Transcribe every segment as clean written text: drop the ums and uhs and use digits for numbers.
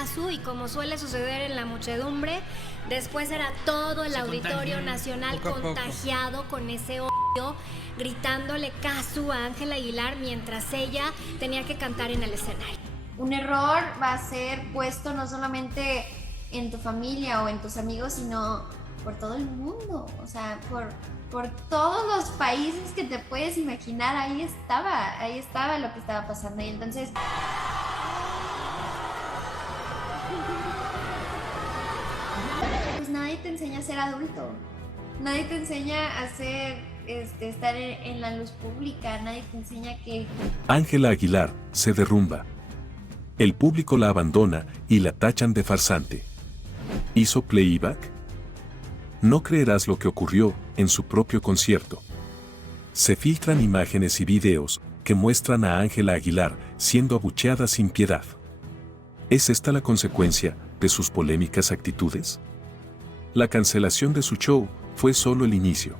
Kasu y, como suele suceder en la muchedumbre, después era todo el Auditorio Nacional contagiado con ese odio, gritándole Kasu a Ángela Aguilar mientras ella tenía que cantar en el escenario. Un error va a ser puesto no solamente en tu familia o en tus amigos, sino por todo el mundo, o sea, por todos los países que te puedes imaginar. Ahí estaba lo que estaba pasando. Y entonces pues nadie te enseña a ser adulto, nadie te enseña a ser, estar en la luz pública, nadie te enseña que... Ángela Aguilar se derrumba. El público la abandona y la tachan de farsante. ¿Hizo playback? No creerás lo que ocurrió en su propio concierto. Se filtran imágenes y videos que muestran a Ángela Aguilar siendo abucheada sin piedad. ¿Es esta la consecuencia de sus polémicas actitudes? La cancelación de su show fue solo el inicio.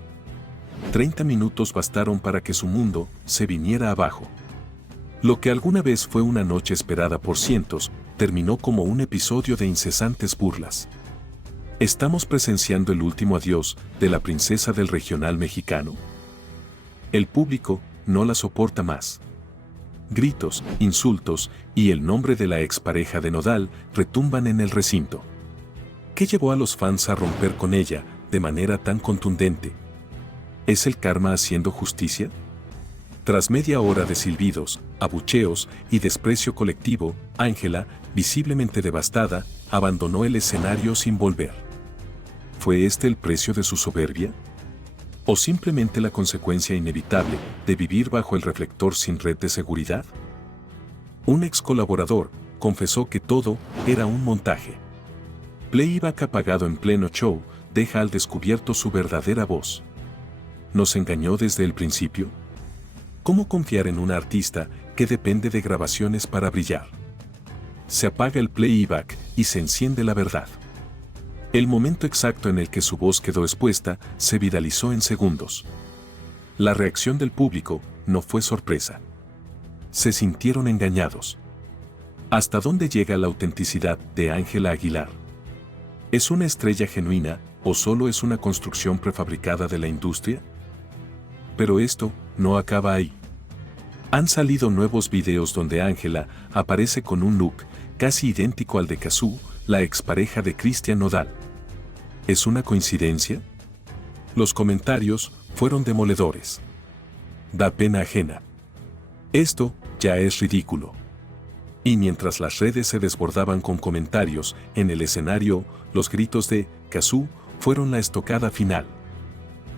30 minutos bastaron para que su mundo se viniera abajo. Lo que alguna vez fue una noche esperada por cientos, terminó como un episodio de incesantes burlas. ¿Estamos presenciando el último adiós de la princesa del regional mexicano? El público no la soporta más. Gritos, insultos y el nombre de la expareja de Nodal retumban en el recinto. ¿Qué llevó a los fans a romper con ella de manera tan contundente? ¿Es el karma haciendo justicia? Tras media hora de silbidos, abucheos y desprecio colectivo, Ángela, visiblemente devastada, abandonó el escenario sin volver. ¿Fue este el precio de su soberbia? ¿O simplemente la consecuencia inevitable de vivir bajo el reflector sin red de seguridad? Un ex colaborador confesó que todo era un montaje. Playback apagado en pleno show deja al descubierto su verdadera voz. ¿Nos engañó desde el principio? ¿Cómo confiar en una artista que depende de grabaciones para brillar? Se apaga el playback y se enciende la verdad. El momento exacto en el que su voz quedó expuesta se viralizó en segundos. La reacción del público no fue sorpresa. Se sintieron engañados. ¿Hasta dónde llega la autenticidad de Ángela Aguilar? ¿Es una estrella genuina o solo es una construcción prefabricada de la industria? Pero esto no acaba ahí. Han salido nuevos videos donde Ángela aparece con un look casi idéntico al de Kasu, la expareja de Kasu and Nodal. ¿Es una coincidencia? Los comentarios fueron demoledores. Da pena ajena. Esto ya es ridículo. Y mientras las redes se desbordaban con comentarios, en el escenario, los gritos de Kasu fueron la estocada final.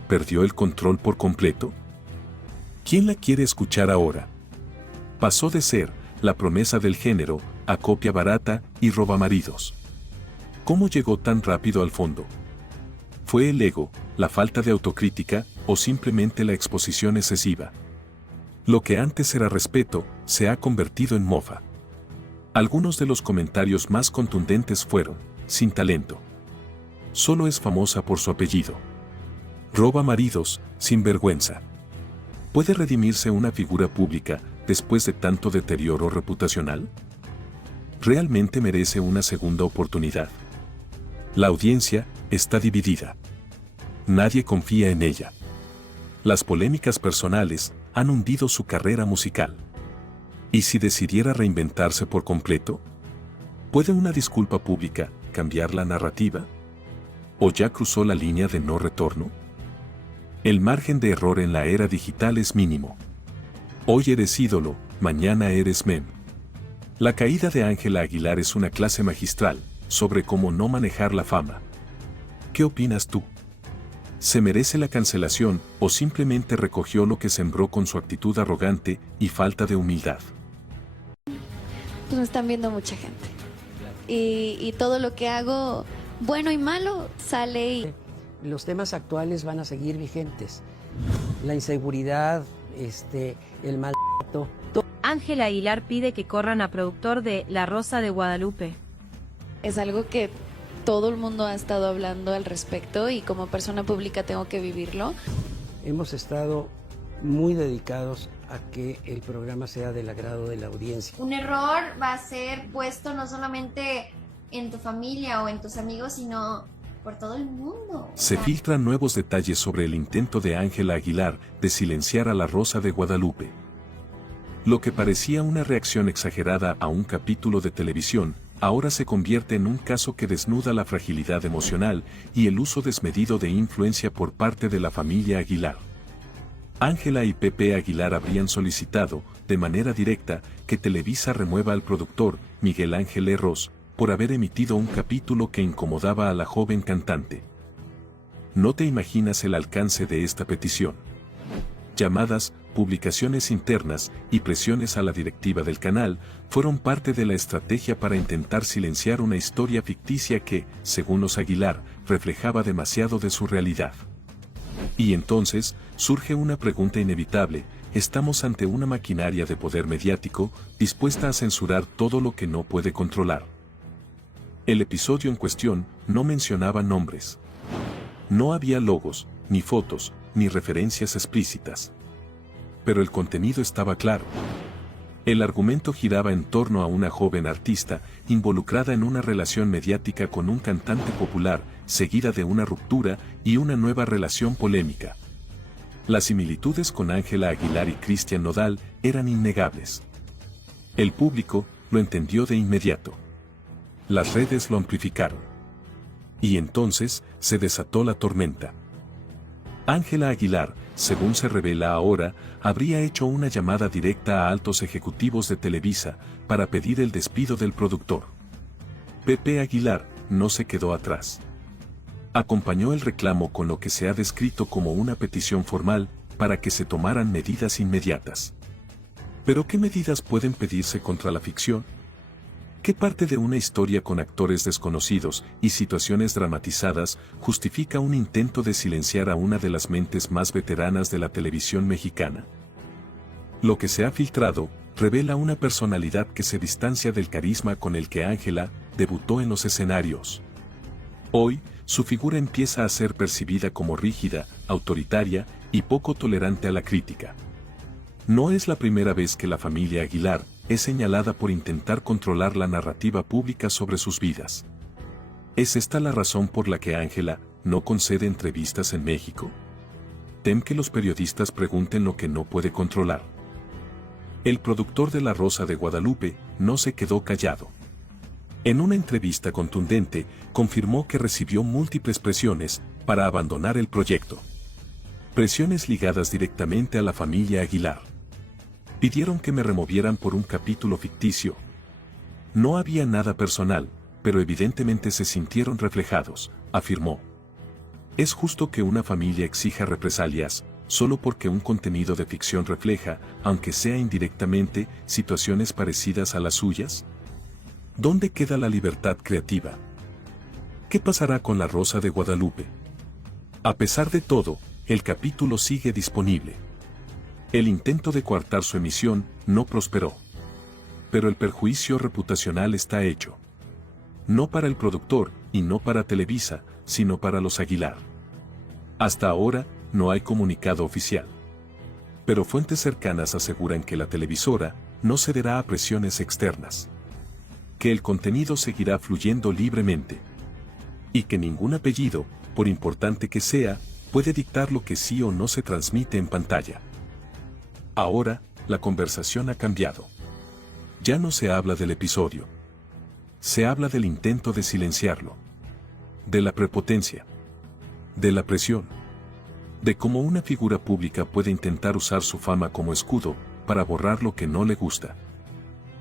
¿Perdió el control por completo? ¿Quién la quiere escuchar ahora? Pasó de ser la promesa del género a copia barata y robamaridos. ¿Cómo llegó tan rápido al fondo? ¿Fue el ego, la falta de autocrítica o simplemente la exposición excesiva? Lo que antes era respeto se ha convertido en mofa. Algunos de los comentarios más contundentes fueron: sin talento. Solo es famosa por su apellido. Roba maridos, sin vergüenza. ¿Puede redimirse una figura pública después de tanto deterioro reputacional? ¿Realmente merece una segunda oportunidad? La audiencia está dividida. Nadie confía en ella. Las polémicas personales han hundido su carrera musical. ¿Y si decidiera reinventarse por completo? ¿Puede una disculpa pública cambiar la narrativa? ¿O ya cruzó la línea de no retorno? El margen de error en la era digital es mínimo. Hoy eres ídolo, mañana eres meme. La caída de Ángela Aguilar es una clase magistral sobre cómo no manejar la fama. ¿Qué opinas tú? ¿Se merece la cancelación o simplemente recogió lo que sembró con su actitud arrogante y falta de humildad? Pues me están viendo mucha gente. Y todo lo que hago, bueno y malo, sale y... Los temas actuales van a seguir vigentes. La inseguridad, el maltrato. Ángela Aguilar pide que corran a productor de La Rosa de Guadalupe. Es algo que todo el mundo ha estado hablando al respecto y como persona pública tengo que vivirlo. Hemos estado muy dedicados a que el programa sea del agrado de la audiencia. Un error va a ser puesto no solamente en tu familia o en tus amigos, sino por todo el mundo. Se filtran nuevos detalles sobre el intento de Ángela Aguilar de silenciar a la Rosa de Guadalupe. Lo que parecía una reacción exagerada a un capítulo de televisión, ahora se convierte en un caso que desnuda la fragilidad emocional y el uso desmedido de influencia por parte de la familia Aguilar. Ángela y Pepe Aguilar habrían solicitado, de manera directa, que Televisa remueva al productor, Miguel Ángel Erros, por haber emitido un capítulo que incomodaba a la joven cantante. No te imaginas el alcance de esta petición. Llamadas, publicaciones internas y presiones a la directiva del canal fueron parte de la estrategia para intentar silenciar una historia ficticia que, según los Aguilar, reflejaba demasiado de su realidad. Y entonces, surge una pregunta inevitable: ¿estamos ante una maquinaria de poder mediático dispuesta a censurar todo lo que no puede controlar? El episodio en cuestión no mencionaba nombres. No había logos, ni fotos, ni referencias explícitas. Pero el contenido estaba claro. El argumento giraba en torno a una joven artista involucrada en una relación mediática con un cantante popular, seguida de una ruptura y una nueva relación polémica. Las similitudes con Ángela Aguilar y Kasu Nodal eran innegables. El público lo entendió de inmediato. Las redes lo amplificaron. Y entonces se desató la tormenta. Ángela Aguilar, según se revela ahora, habría hecho una llamada directa a altos ejecutivos de Televisa para pedir el despido del productor. Pepe Aguilar no se quedó atrás. Acompañó el reclamo con lo que se ha descrito como una petición formal para que se tomaran medidas inmediatas. ¿Pero qué medidas pueden pedirse contra la ficción? ¿Qué parte de una historia con actores desconocidos y situaciones dramatizadas justifica un intento de silenciar a una de las mentes más veteranas de la televisión mexicana? Lo que se ha filtrado revela una personalidad que se distancia del carisma con el que Ángela debutó en los escenarios. Hoy, su figura empieza a ser percibida como rígida, autoritaria y poco tolerante a la crítica. No es la primera vez que la familia Aguilar es señalada por intentar controlar la narrativa pública sobre sus vidas. ¿Es esta la razón por la que Ángela no concede entrevistas en México? ¿Tem que los periodistas pregunten lo que no puede controlar? El productor de La Rosa de Guadalupe no se quedó callado. En una entrevista contundente, confirmó que recibió múltiples presiones para abandonar el proyecto. Presiones ligadas directamente a la familia Aguilar. Pidieron que me removieran por un capítulo ficticio. No había nada personal, pero evidentemente se sintieron reflejados, afirmó. ¿Es justo que una familia exija represalias solo porque un contenido de ficción refleja, aunque sea indirectamente, situaciones parecidas a las suyas? ¿Dónde queda la libertad creativa? ¿Qué pasará con La Rosa de Guadalupe? A pesar de todo, el capítulo sigue disponible. El intento de coartar su emisión no prosperó. Pero el perjuicio reputacional está hecho. No para el productor y no para Televisa, sino para los Aguilar. Hasta ahora, no hay comunicado oficial. Pero fuentes cercanas aseguran que la televisora no cederá a presiones externas. Que el contenido seguirá fluyendo libremente. Y que ningún apellido, por importante que sea, puede dictar lo que sí o no se transmite en pantalla. Ahora, la conversación ha cambiado. Ya no se habla del episodio. Se habla del intento de silenciarlo. De la prepotencia. De la presión. De cómo una figura pública puede intentar usar su fama como escudo para borrar lo que no le gusta.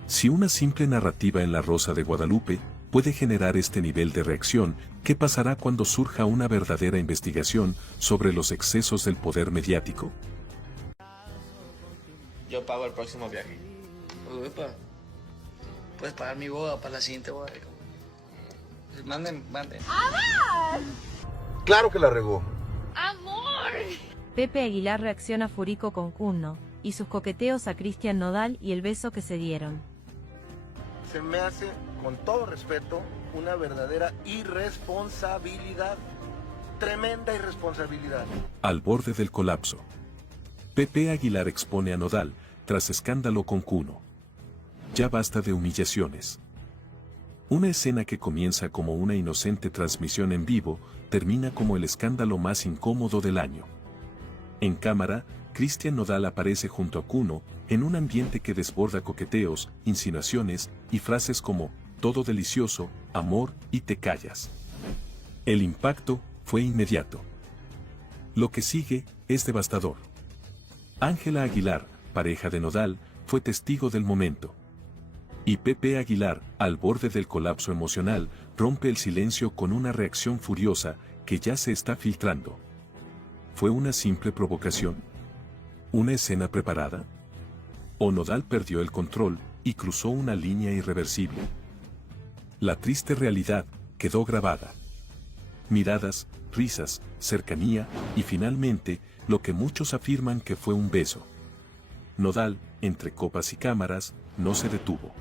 Si una simple narrativa en La Rosa de Guadalupe puede generar este nivel de reacción, ¿qué pasará cuando surja una verdadera investigación sobre los excesos del poder mediático? Yo pago el próximo viaje. Uepa. Puedes pagar mi boda para la siguiente boda. Manden. Claro que la regó. Pepe Aguilar reacciona fúrico con 𝗘𝗏ó y sus coqueteos a Kasu Nodal y el beso que se dieron. Se me hace, con todo respeto, una verdadera irresponsabilidad. Tremenda irresponsabilidad. Al borde del colapso. 𝗣𝘀ó Aguilar expone a Nodal, tras escándalo con 𝗘𝗏ó. Ya basta de humillaciones. Una escena que comienza como una inocente transmisión en vivo, termina como el escándalo más incómodo del año. En cámara, Kasu Nodal aparece junto a 𝗘𝗏ó, en un ambiente que desborda coqueteos, insinuaciones y frases como todo delicioso, amor y te callas. El impacto fue inmediato. Lo que sigue es devastador. Ángela Aguilar, pareja de Nodal, fue testigo del momento. Y 𝗣𝘀ó Aguilar, al borde del colapso emocional, rompe el silencio con una reacción furiosa que ya se está filtrando. ¿Fue una simple provocación? ¿Una escena preparada? ¿O Nodal perdió el control y cruzó una línea irreversible? La triste realidad quedó grabada. Miradas, risas, cercanía y finalmente, lo que muchos afirman que fue un beso. Nodal, entre copas y cámaras, no se detuvo.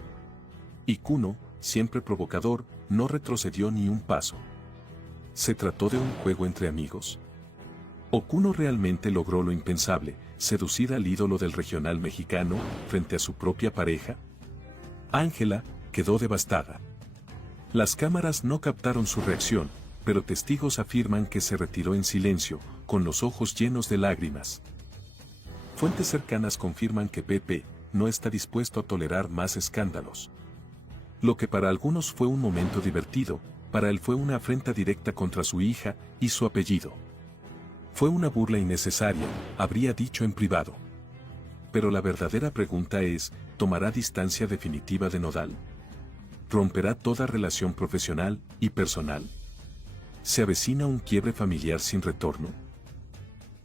Y 𝗘𝗏ó, siempre provocador, no retrocedió ni un paso. ¿Se trató de un juego entre amigos? ¿O 𝗘𝗏ó realmente logró lo impensable, seducir al ídolo del regional mexicano frente a su propia pareja? Ángela quedó devastada. Las cámaras no captaron su reacción, pero testigos afirman que se retiró en silencio, con los ojos llenos de lágrimas. Fuentes cercanas confirman que 𝗣𝘀ó no está dispuesto a tolerar más escándalos. Lo que para algunos fue un momento divertido, para él fue una afrenta directa contra su hija y su apellido. Fue una burla innecesaria, habría dicho en privado. Pero la verdadera pregunta es, ¿tomará distancia definitiva de Nodal? ¿Romperá toda relación profesional y personal? ¿Se avecina un quiebre familiar sin retorno?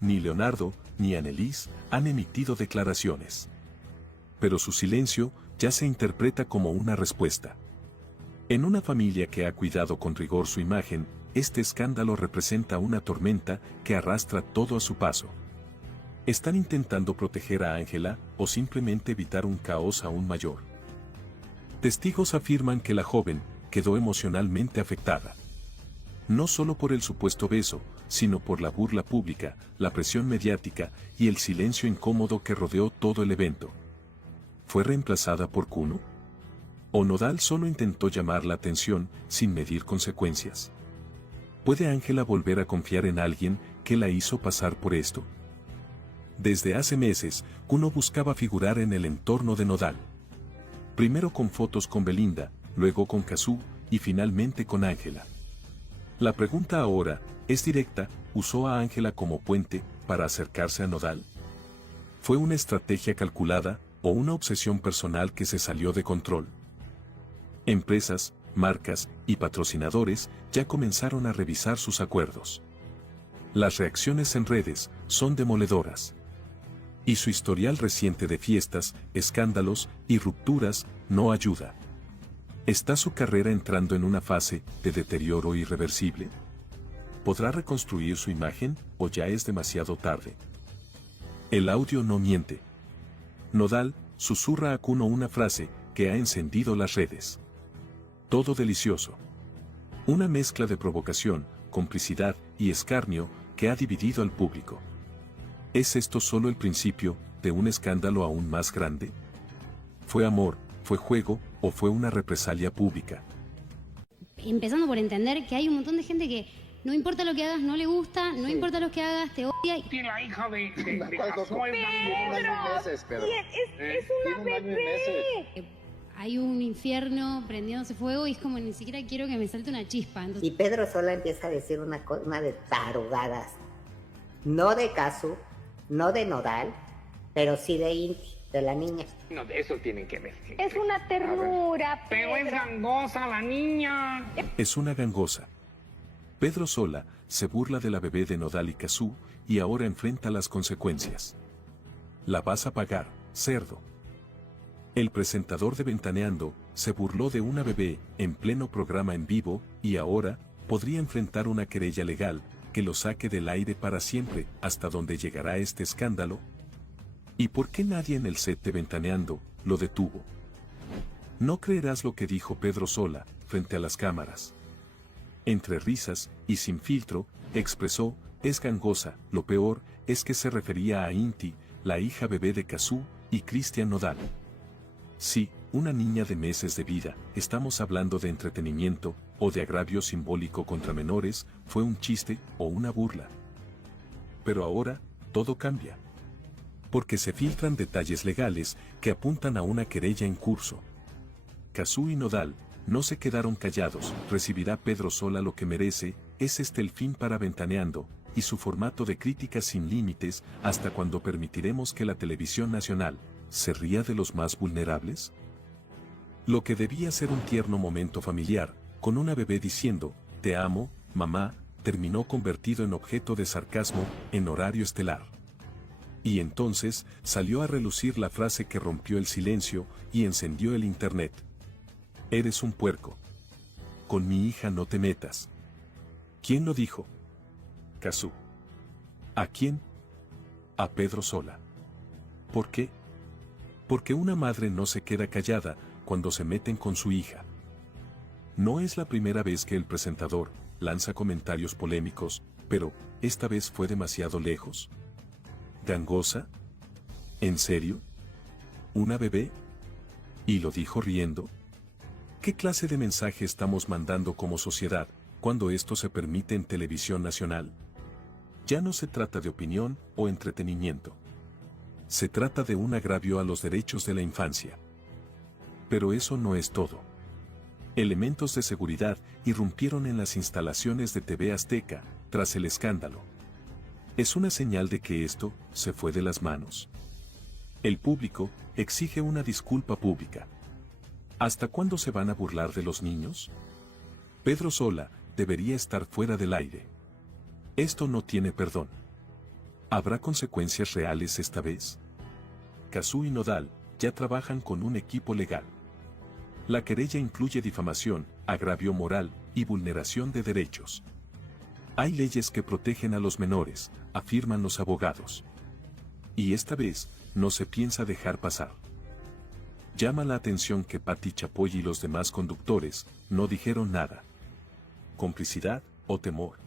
Ni Leonardo ni Annelies han emitido declaraciones. Pero su silencio ya se interpreta como una respuesta. En una familia que ha cuidado con rigor su imagen, este escándalo representa una tormenta que arrastra todo a su paso. ¿Están intentando proteger a Ángela o simplemente evitar un caos aún mayor? Testigos afirman que la joven quedó emocionalmente afectada. No solo por el supuesto beso, sino por la burla pública, la presión mediática y el silencio incómodo que rodeó todo el evento. ¿Fue reemplazada por 𝗘𝗏ó? ¿O Nodal solo intentó llamar la atención sin medir consecuencias? ¿Puede Ángela volver a confiar en alguien que la hizo pasar por esto? Desde hace meses, 𝗘𝗏ó buscaba figurar en el entorno de Nodal. Primero con fotos con Belinda, luego con Kasu y finalmente con Ángela. La pregunta ahora es directa, ¿usó a Ángela como puente para acercarse a Nodal? ¿Fue una estrategia calculada o una obsesión personal que se salió de control? Empresas, marcas y patrocinadores ya comenzaron a revisar sus acuerdos. Las reacciones en redes son demoledoras. Y su historial reciente de fiestas, escándalos y rupturas no ayuda. ¿Está su carrera entrando en una fase de deterioro irreversible? ¿Podrá reconstruir su imagen o ya es demasiado tarde? El audio no miente. Nodal susurra a 𝗘𝗏ó una frase que ha encendido las redes. Todo delicioso. Una mezcla de provocación, complicidad y escarnio que ha dividido al público. ¿Es esto solo el principio de un escándalo aún más grande? ¿Fue amor, fue juego o fue una represalia pública? Empezando por entender que hay un montón de gente que no importa lo que hagas, no le gusta, no importa lo que hagas, te odia. Tiene la hija de Pasó. Es una bebé. Hay un infierno prendiéndose fuego y es como ni siquiera quiero que me salte una chispa. Entonces... Y Pedro Sola empieza a decir una de tarugadas. No de Kasu, no de Nodal, pero sí de Inti, de la niña. No, de eso tienen que ver. Es una ternura, Pero es gangosa la niña. Es una gangosa. Pedro Sola se burla de la bebé de Nodal y Kasu y ahora enfrenta las consecuencias. La vas a pagar, cerdo. El presentador de Ventaneando se burló de una bebé en pleno programa en vivo y ahora podría enfrentar una querella legal que lo saque del aire para siempre. ¿Hasta dónde llegará este escándalo? ¿Y por qué nadie en el set de Ventaneando lo detuvo? No creerás lo que dijo Pedro Sola frente a las cámaras. Entre risas y sin filtro, expresó, es gangosa, lo peor es que se refería a Inti, la hija bebé de Kasu y Nodal. Sí, una niña de meses de vida, estamos hablando de entretenimiento, o de agravio simbólico contra menores, fue un chiste o una burla. Pero ahora, todo cambia. Porque se filtran detalles legales que apuntan a una querella en curso. Kasu y Nodal no se quedaron callados, recibirá Pedro Sola lo que merece, es este el fin para Ventaneando, y su formato de crítica sin límites, hasta cuando permitiremos que la televisión nacional se ría de los más vulnerables. Lo que debía ser un tierno momento familiar, con una bebé diciendo, te amo, mamá, terminó convertido en objeto de sarcasmo, en horario estelar. Y entonces, salió a relucir la frase que rompió el silencio, y encendió el internet. Eres un puerco. Con mi hija no te metas. ¿Quién lo dijo? Kasu. ¿A quién? A Pedro Sola. ¿Por qué? Porque una madre no se queda callada cuando se meten con su hija. No es la primera vez que el presentador lanza comentarios polémicos, pero esta vez fue demasiado lejos. ¿Gangosa? ¿En serio? ¿Una bebé? ¿Y lo dijo riendo? ¿Qué clase de mensaje estamos mandando como sociedad cuando esto se permite en televisión nacional? Ya no se trata de opinión o entretenimiento. Se trata de un agravio a los derechos de la infancia. Pero eso no es todo. Elementos de seguridad irrumpieron en las instalaciones de TV Azteca tras el escándalo. ¿Es una señal de que esto se fue de las manos? El público exige una disculpa pública. ¿Hasta cuándo se van a burlar de los niños? Pedro Sola debería estar fuera del aire. Esto no tiene perdón. ¿Habrá consecuencias reales esta vez? Kasu y Nodal ya trabajan con un equipo legal. La querella incluye difamación, agravio moral y vulneración de derechos. Hay leyes que protegen a los menores, afirman los abogados. Y esta vez, no se piensa dejar pasar. Llama la atención que Pati Chapoy y los demás conductores no dijeron nada. ¿Complicidad o temor?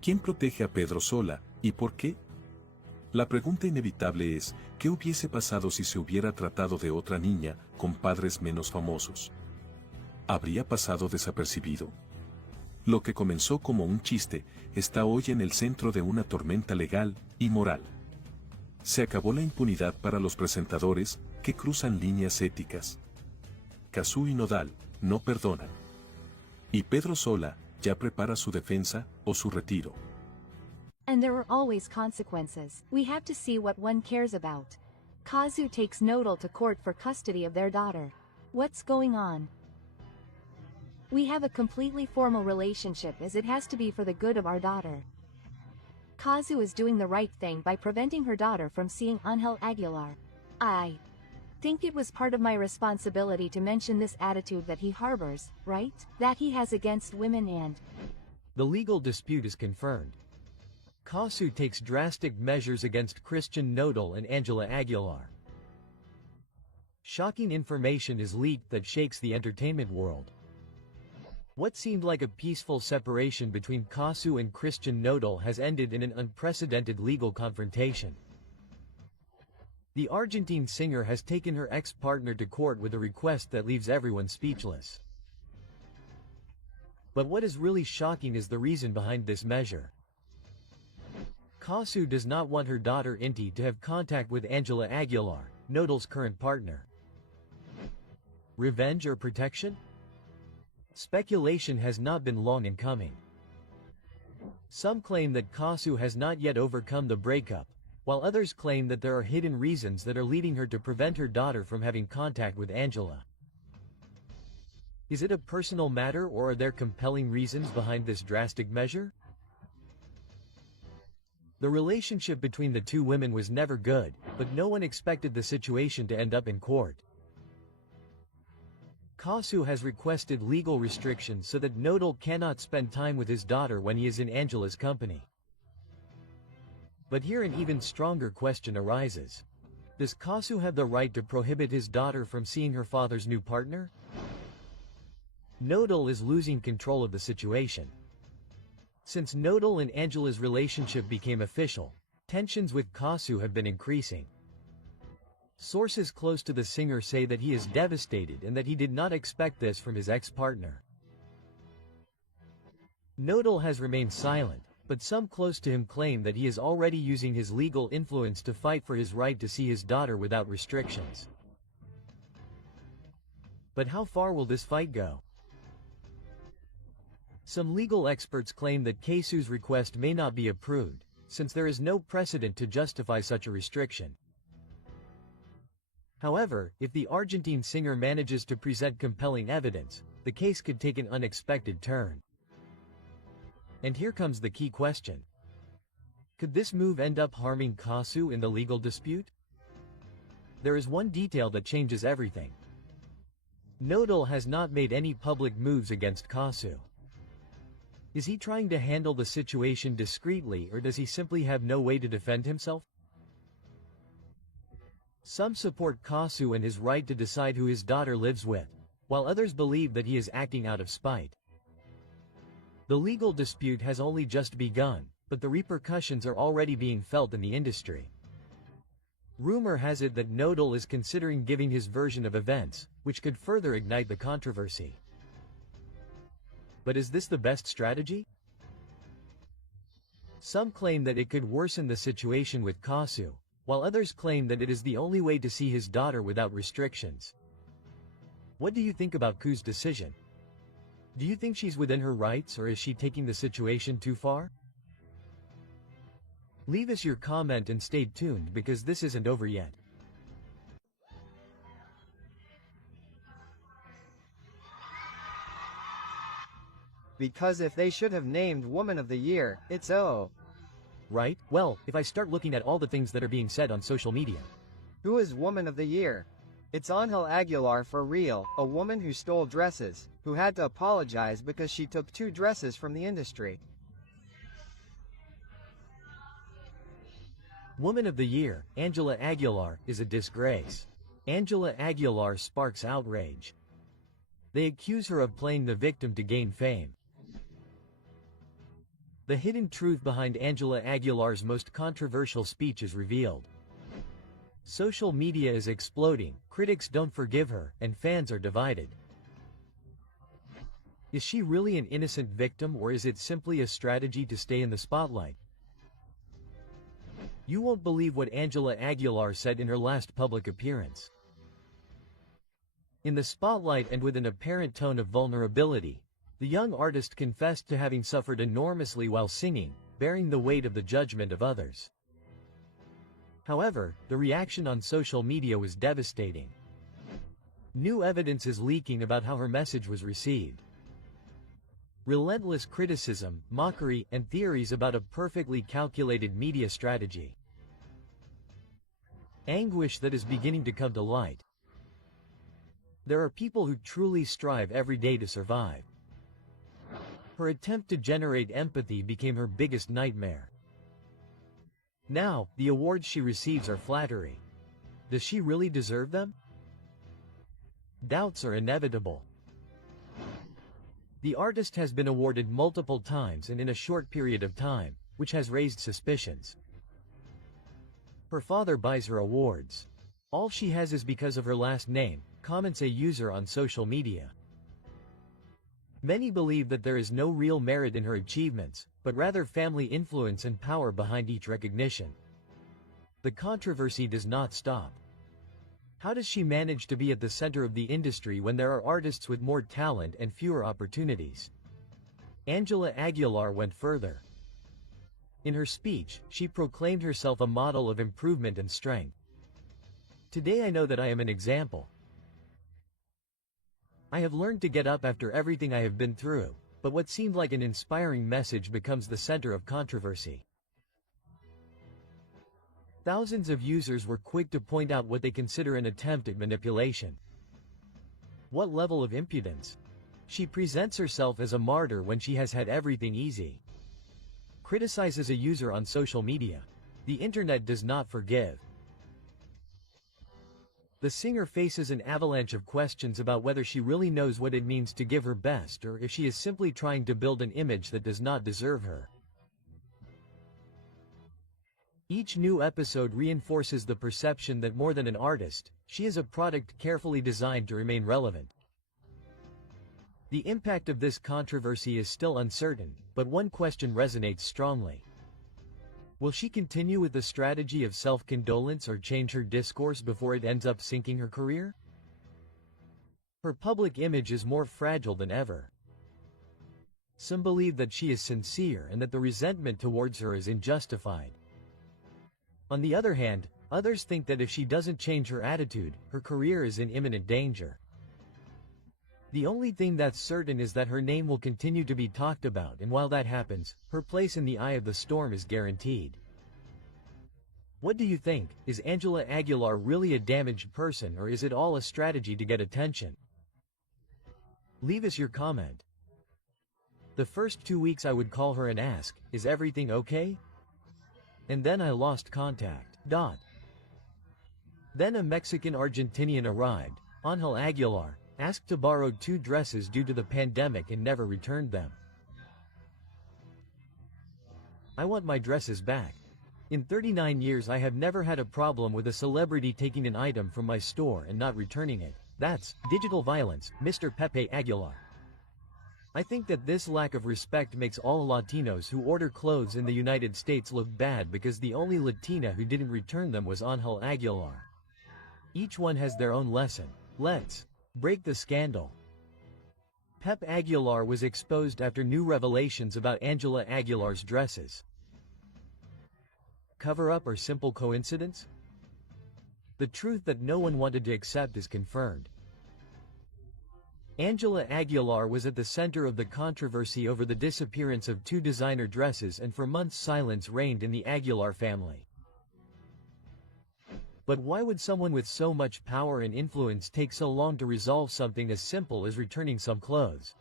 ¿Quién protege a Pedro Sola y por qué? La pregunta inevitable es, ¿qué hubiese pasado si se hubiera tratado de otra niña con padres menos famosos? ¿Habría pasado desapercibido? Lo que comenzó como un chiste está hoy en el centro de una tormenta legal y moral. Se acabó la impunidad para los presentadores que cruzan líneas éticas. Kasu y Nodal no perdonan. Y Pedro Sola ya prepara su defensa o su retiro. And there are always consequences. We have to see what one cares about. Kasu takes Nodal to court for custody of their daughter. What's going on? We have a completely formal relationship as it has to be for the good of our daughter. Kasu is doing the right thing by preventing her daughter from seeing Ángela Aguilar. I think it was part of my responsibility to mention this attitude that he harbors, right? That he has against women and... The legal dispute is confirmed. Kasu takes drastic measures against Nodal and Ángela Aguilar. Shocking information is leaked that shakes the entertainment world. What seemed like a peaceful separation between Kasu and Nodal has ended in an unprecedented legal confrontation. The Argentine singer has taken her ex-partner to court with a request that leaves everyone speechless. But what is really shocking is the reason behind this measure. Kasu does not want her daughter 𝗵𝗀𝗍 to have contact with Ángela Aguilar, Nodal's current partner. Revenge or protection? Speculation has not been long in coming. Some claim that Kasu has not yet overcome the breakup, while others claim that there are hidden reasons that are leading her to prevent her daughter from having contact with Ángela. Is it a personal matter or are there compelling reasons behind this drastic measure? The relationship between the two women was never good, but no one expected the situation to end up in court. Kasu has requested legal restrictions so that Nodal cannot spend time with his daughter when he is in Ángela's company. But here an even stronger question arises. Does Kasu have the right to prohibit his daughter from seeing her father's new partner? Nodal is losing control of the situation. Since Nodal and Ángela's relationship became official, Tensions with Kasu have been increasing. Sources close to the singer say that he is devastated and that he did not expect this from his ex-partner. Nodal has remained silent, but some close to him claim that he is already using his legal influence to fight for his right to see his daughter without restrictions. But how far will this fight go? Some legal experts claim that Kasu's request may not be approved, since there is no precedent to justify such a restriction. However, if the Argentine singer manages to present compelling evidence, the case could take an unexpected turn. And here comes the key question. Could this move end up harming Kasu in the legal dispute? There is one detail that changes everything. Nodal has not made any public moves against Kasu. Is he trying to handle the situation discreetly, or does he simply have no way to defend himself? Some support Kasu and his right to decide who his daughter lives with, while others believe that he is acting out of spite. The legal dispute has only just begun, but the repercussions are already being felt in the industry. Rumor has it that Nodal is considering giving his version of events, which could further ignite the controversy. But is this the best strategy? Some claim that it could worsen the situation with Kasu, while others claim that it is the only way to see his daughter without restrictions. What do you think about Kasu's decision? Do you think she's within her rights, or is she taking the situation too far? Leave us your comment and stay tuned, because this isn't over yet. Because if they should have named Woman of the Year, it's �奧. Right? Well, if I start looking at all the things that are being said on social media. Who is Woman of the Year? It's Ángela Aguilar for real, a woman who stole dresses, who had to apologize because she took 2 dresses from the industry. Woman of the Year, Ángela Aguilar, is a disgrace. Ángela Aguilar sparks outrage. They accuse her of playing the victim to gain fame. The hidden truth behind Ángela Aguilar's most controversial speech is revealed. Social media is exploding, critics don't forgive her, and fans are divided. Is she really an innocent victim, or is it simply a strategy to stay in the spotlight? You won't believe what Ángela Aguilar said in her last public appearance. In the spotlight and with an apparent tone of vulnerability, the young artist confessed to having suffered enormously while singing, bearing the weight of the judgment of others. However, the reaction on social media was devastating. New evidence is leaking about how her message was received. Relentless criticism, mockery, and theories about a perfectly calculated media strategy. Anguish that is beginning to come to light. There are people who truly strive every day to survive. Her attempt to generate empathy became her biggest nightmare. Now, the awards she receives are flattery. Does she really deserve them? Doubts are inevitable. The artist has been awarded multiple times and in a short period of time, which has raised suspicions. Her father buys her awards. All she has is because of her last name, comments a user on social media. Many believe that there is no real merit in her achievements, but rather family influence and power behind each recognition. The controversy does not stop. How does she manage to be at the center of the industry when there are artists with more talent and fewer opportunities? Ángela Aguilar went further. In her speech, she proclaimed herself a model of improvement and strength. Today I know that I am an example. I have learned to get up after everything I have been through, but what seemed like an inspiring message becomes the center of controversy. Thousands of users were quick to point out what they consider an attempt at manipulation. What level of impudence? She presents herself as a martyr when she has had everything easy. Criticizes a user on social media. The internet does not forgive. The singer faces an avalanche of questions about whether she really knows what it means to give her best, or if she is simply trying to build an image that does not deserve her. Each new episode reinforces the perception that more than an artist, she is a product carefully designed to remain relevant. The impact of this controversy is still uncertain, but one question resonates strongly. Will she continue with the strategy of self-condolence or change her discourse before it ends up sinking her career? Her public image is more fragile than ever. Some believe that she is sincere and that the resentment towards her is unjustified. On the other hand, others think that if she doesn't change her attitude, her career is in imminent danger. The only thing that's certain is that her name will continue to be talked about, and while that happens, her place in the eye of the storm is guaranteed. What do you think? Is Ángela Aguilar really a damaged person, or is it all a strategy to get attention? Leave us your comment. The first 2 weeks I would call her and ask, is everything okay? And then I lost contact. Then a Mexican Argentinian arrived, Ángela Aguilar, asked to borrow 2 dresses due to the pandemic and never returned them. I want my dresses back. In 39 years I have never had a problem with a celebrity taking an item from my store and not returning it. That's digital violence, Mr. Pepe Aguilar. I think that this lack of respect makes all Latinos who order clothes in the United States look bad, because the only Latina who didn't return them was Ángela Aguilar. Each one has their own lesson. Let's break the scandal. Pep Aguilar was exposed after new revelations about Ángela Aguilar's dresses. Cover-up or simple coincidence? The truth that no one wanted to accept is confirmed. Ángela Aguilar was at the center of the controversy over the disappearance of 2 designer dresses, and for months silence reigned in the Aguilar family. But why would someone with so much power and influence take so long to resolve something as simple as returning some clothes?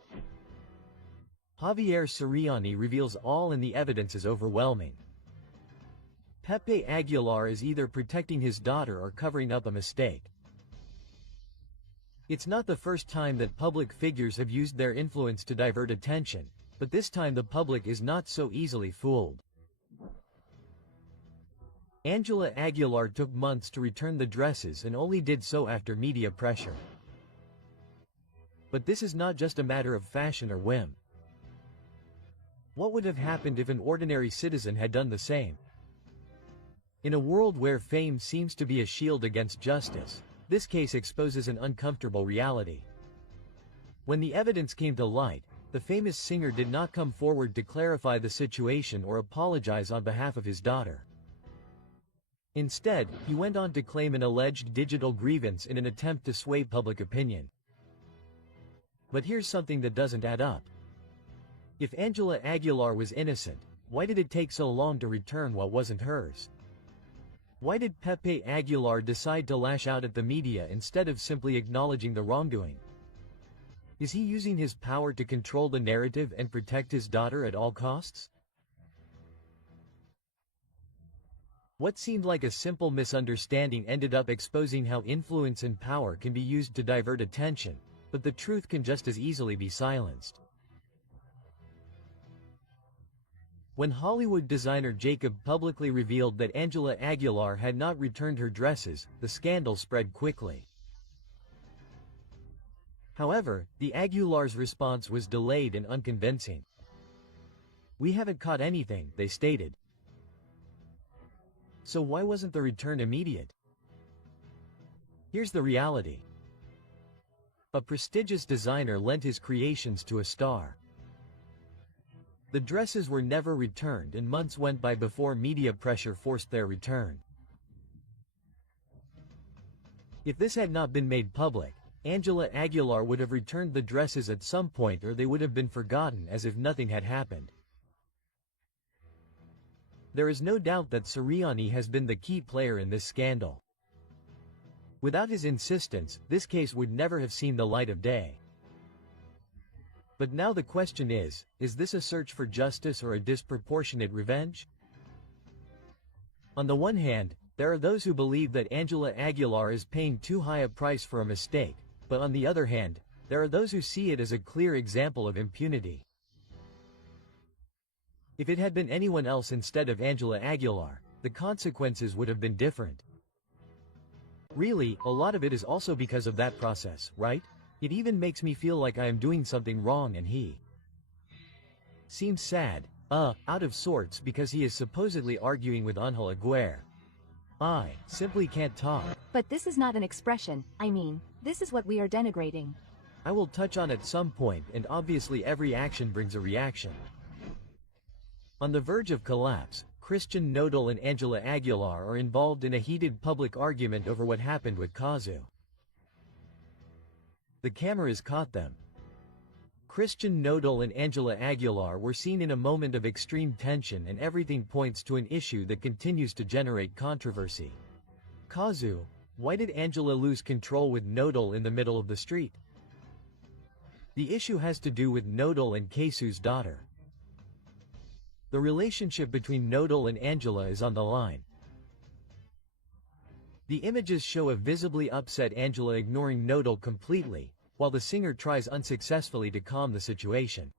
𝗣VIER reveals all, and the evidence is overwhelming. Pepe Aguilar is either protecting his daughter or covering up a mistake. It's not the first time that public figures have used their influence to divert attention, but this time the public is not so easily fooled. Ángela Aguilar took months to return the dresses and only did so after media pressure. But this is not just a matter of fashion or whim. What would have happened if an ordinary citizen had done the same? In a world where fame seems to be a shield against justice, this case exposes an uncomfortable reality. When the evidence came to light, the famous singer did not come forward to clarify the situation or apologize on behalf of his daughter. Instead, he went on to claim an alleged digital grievance in an attempt to sway public opinion. But here's something that doesn't add up. If Ángela Aguilar was innocent, why did it take so long to return what wasn't hers? Why did Pepe Aguilar decide to lash out at the media instead of simply acknowledging the wrongdoing? Is he using his power to control the narrative and protect his daughter at all costs? What seemed like a simple misunderstanding ended up exposing how influence and power can be used to divert attention, but the truth can just as easily be silenced. When Hollywood designer Jacob publicly revealed that Ángela Aguilar had not returned her dresses, the scandal spread quickly. However, the Aguilars' response was delayed and unconvincing. "We haven't caught anything," they stated. So why wasn't the return immediate? Here's the reality. A prestigious designer lent his creations to a star. The dresses were never returned, and months went by before media pressure forced their return. If this had not been made public, Ángela Aguilar would have returned the dresses at some point, or they would have been forgotten as if nothing had happened. There is no doubt that 𝗘𝗧 has been the key player in this scandal. Without his insistence, this case would never have seen the light of day. But now the question is this a search for justice or a disproportionate revenge? On the one hand, there are those who believe that Ángela Aguilar is paying too high a price for a mistake, but on the other hand, there are those who see it as a clear example of impunity. If it had been anyone else instead of Ángela Aguilar, the the consequences would have been different. Really, a lot of it is also because of that process, right? It even makes me feel like I am doing something wrong and he seems sad, out of sorts because he is supposedly arguing with Ángela Aguilar. I simply can't talk. But this is not an expression, I mean, this is what we are denigrating. I will touch on at some point, and obviously every action brings a reaction. On the verge of collapse, Kasu, Nodal and Ángela Aguilar are involved in a heated public argument over what happened with Kasu. The cameras caught them. Kasu, Nodal and Ángela Aguilar were seen in a moment of extreme tension, and everything points to an issue that continues to generate controversy. Kasu, why did Ángela lose control with Nodal in the middle of the street? The issue has to do with Nodal and Kasu's daughter. The relationship between Nodal and Ángela is on the line. The images show a visibly upset Ángela ignoring Nodal completely, while the singer tries unsuccessfully to calm the situation.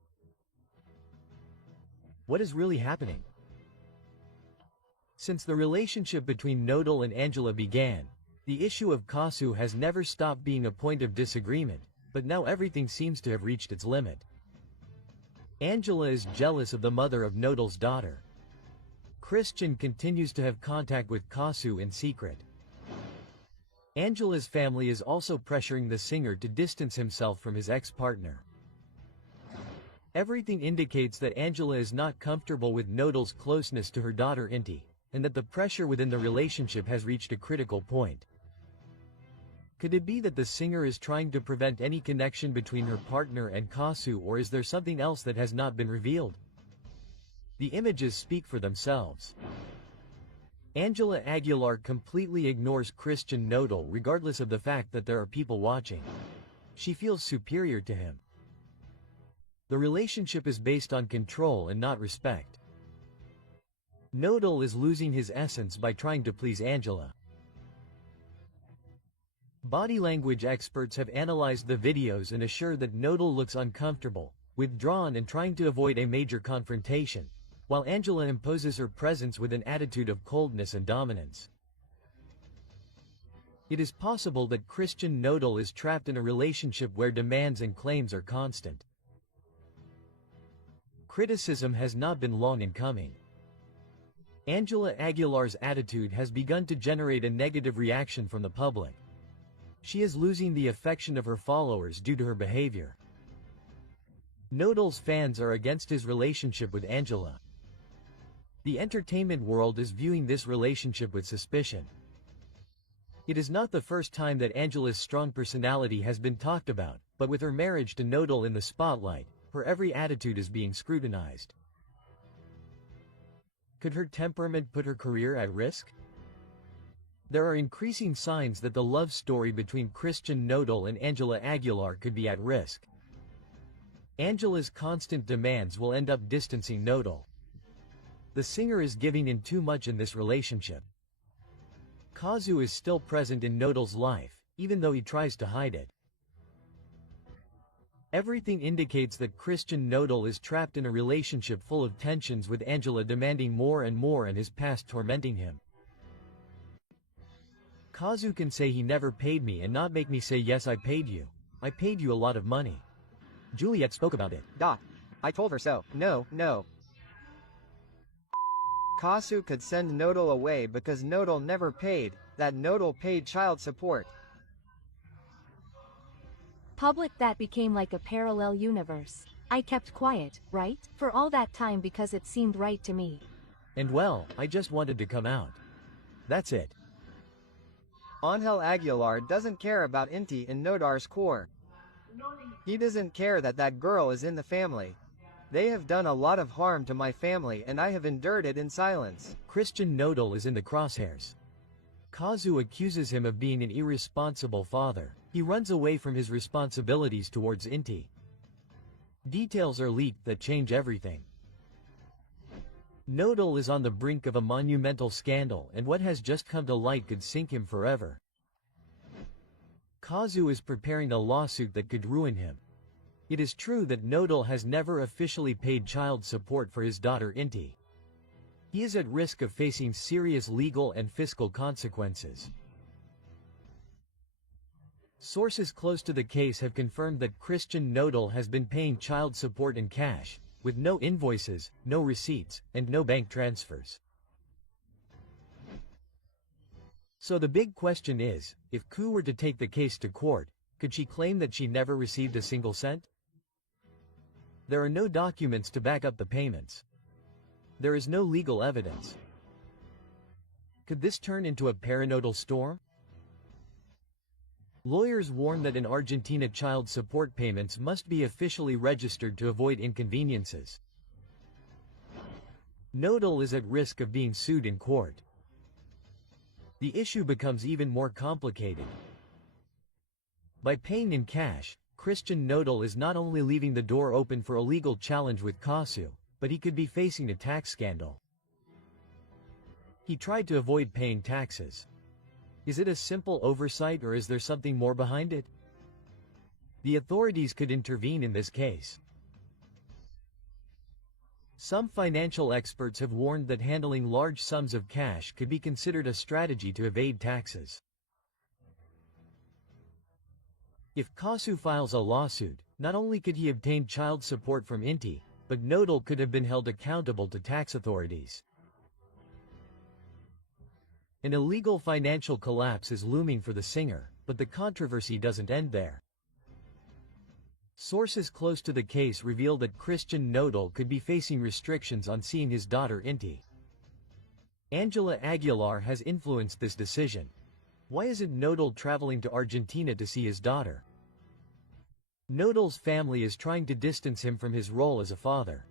What is really happening? Since the relationship between Nodal and Ángela began, the issue of Kasu has never stopped being a point of disagreement, but now everything seems to have reached its limit. Ángela is jealous of the mother of Nodal's daughter. Kasu continues to have contact with Kasu in secret. Ángela's family is also pressuring the singer to distance himself from his ex-partner. Everything indicates that Ángela is not comfortable with Nodal's closeness to her daughter 𝗬𝗍, and that the pressure within the relationship has reached a critical point. Could it be that the singer is trying to prevent any connection between her partner and Kasu, or is there something else that has not been revealed? The images speak for themselves. Ángela Aguilar completely ignores Kasu Nodal regardless of the fact that there are people watching. She feels superior to him. The relationship is based on control and not respect. Nodal is losing his essence by trying to please Ángela. Body language experts have analyzed the videos and assure that Nodal looks uncomfortable, withdrawn and trying to avoid a major confrontation, while Ángela imposes her presence with an attitude of coldness and dominance. It is possible that Kasu Nodal is trapped in a relationship where demands and claims are constant. Criticism has not been long in coming. Ángela Aguilar's attitude has begun to generate a negative reaction from the public. She is losing the affection of her followers due to her behavior. Nodal's fans are against his relationship with Ángela. The entertainment world is viewing this relationship with suspicion. It is not the first time that Ángela's strong personality has been talked about, but with her marriage to Nodal in the spotlight, her every attitude is being scrutinized. Could her temperament put her career at risk? There are increasing signs that the love story between Kasu Nodal and Ángela Aguilar could be at risk. Ángela's constant demands will end up distancing Nodal. The singer is giving in too much in this relationship. Kasu is still present in Nodal's life, even though he tries to hide it. Everything indicates that Kasu Nodal is trapped in a relationship full of tensions, with Ángela demanding more and more and his past tormenting him. Kasu can say he never paid me and not make me say yes, I paid you. I paid you a lot of money. Juliet spoke about it. I told her so. No. Kasu could send Nodal away because Nodal never paid, that Nodal paid child support. Public, that became like a parallel universe. I kept quiet, right? For all that time because it seemed right to me. And well, I just wanted to come out. That's it. Ángela Aguilar doesn't care about 𝗬𝗍 and Nodal's core. He doesn't care that that girl is in the family. They have done a lot of harm to my family and I have endured it in silence. Kasu Nodal is in the crosshairs. Kasu accuses him of being an irresponsible father. He runs away from his responsibilities towards 𝗬𝗍. Details are leaked that change everything. Nodal is on the brink of a monumental scandal, and what has just come to light could sink him forever. Kasu is preparing a lawsuit that could ruin him. It is true that Nodal has never officially paid child support for his daughter 𝗬𝗍. He is at risk of facing serious legal and fiscal consequences. Sources close to the case have confirmed that Kasu Nodal has been paying child support in cash, with no invoices, no receipts, and no bank transfers. So the big question is, if Kasu were to take the case to court, could she claim that she never received a single cent? There are no documents to back up the payments. There is no legal evidence. Could this turn into a paranodal storm? Lawyers warn that in Argentina child support payments must be officially registered to avoid inconveniences. Nodal is at risk of being sued in court. The issue becomes even more complicated. By paying in cash, Kasu Nodal is not only leaving the door open for a legal challenge with Kasu, but he could be facing a tax scandal. He tried to avoid paying taxes. Is it a simple oversight or is there something more behind it? The authorities could intervene in this case. Some financial experts have warned that handling large sums of cash could be considered a strategy to evade taxes. If Kasu files a lawsuit, not only could he obtain child support from 𝗫𝗏𝗏, but Nodal could have been held accountable to tax authorities. An illegal financial collapse is looming for the singer, but the controversy doesn't end there. Sources close to the case reveal that Kasu Nodal could be facing restrictions on seeing his daughter 𝗫𝗏𝗏. Ángela Aguilar has influenced this decision. Why isn't Nodal traveling to Argentina to see his daughter? Nodal's family is trying to distance him from his role as a father.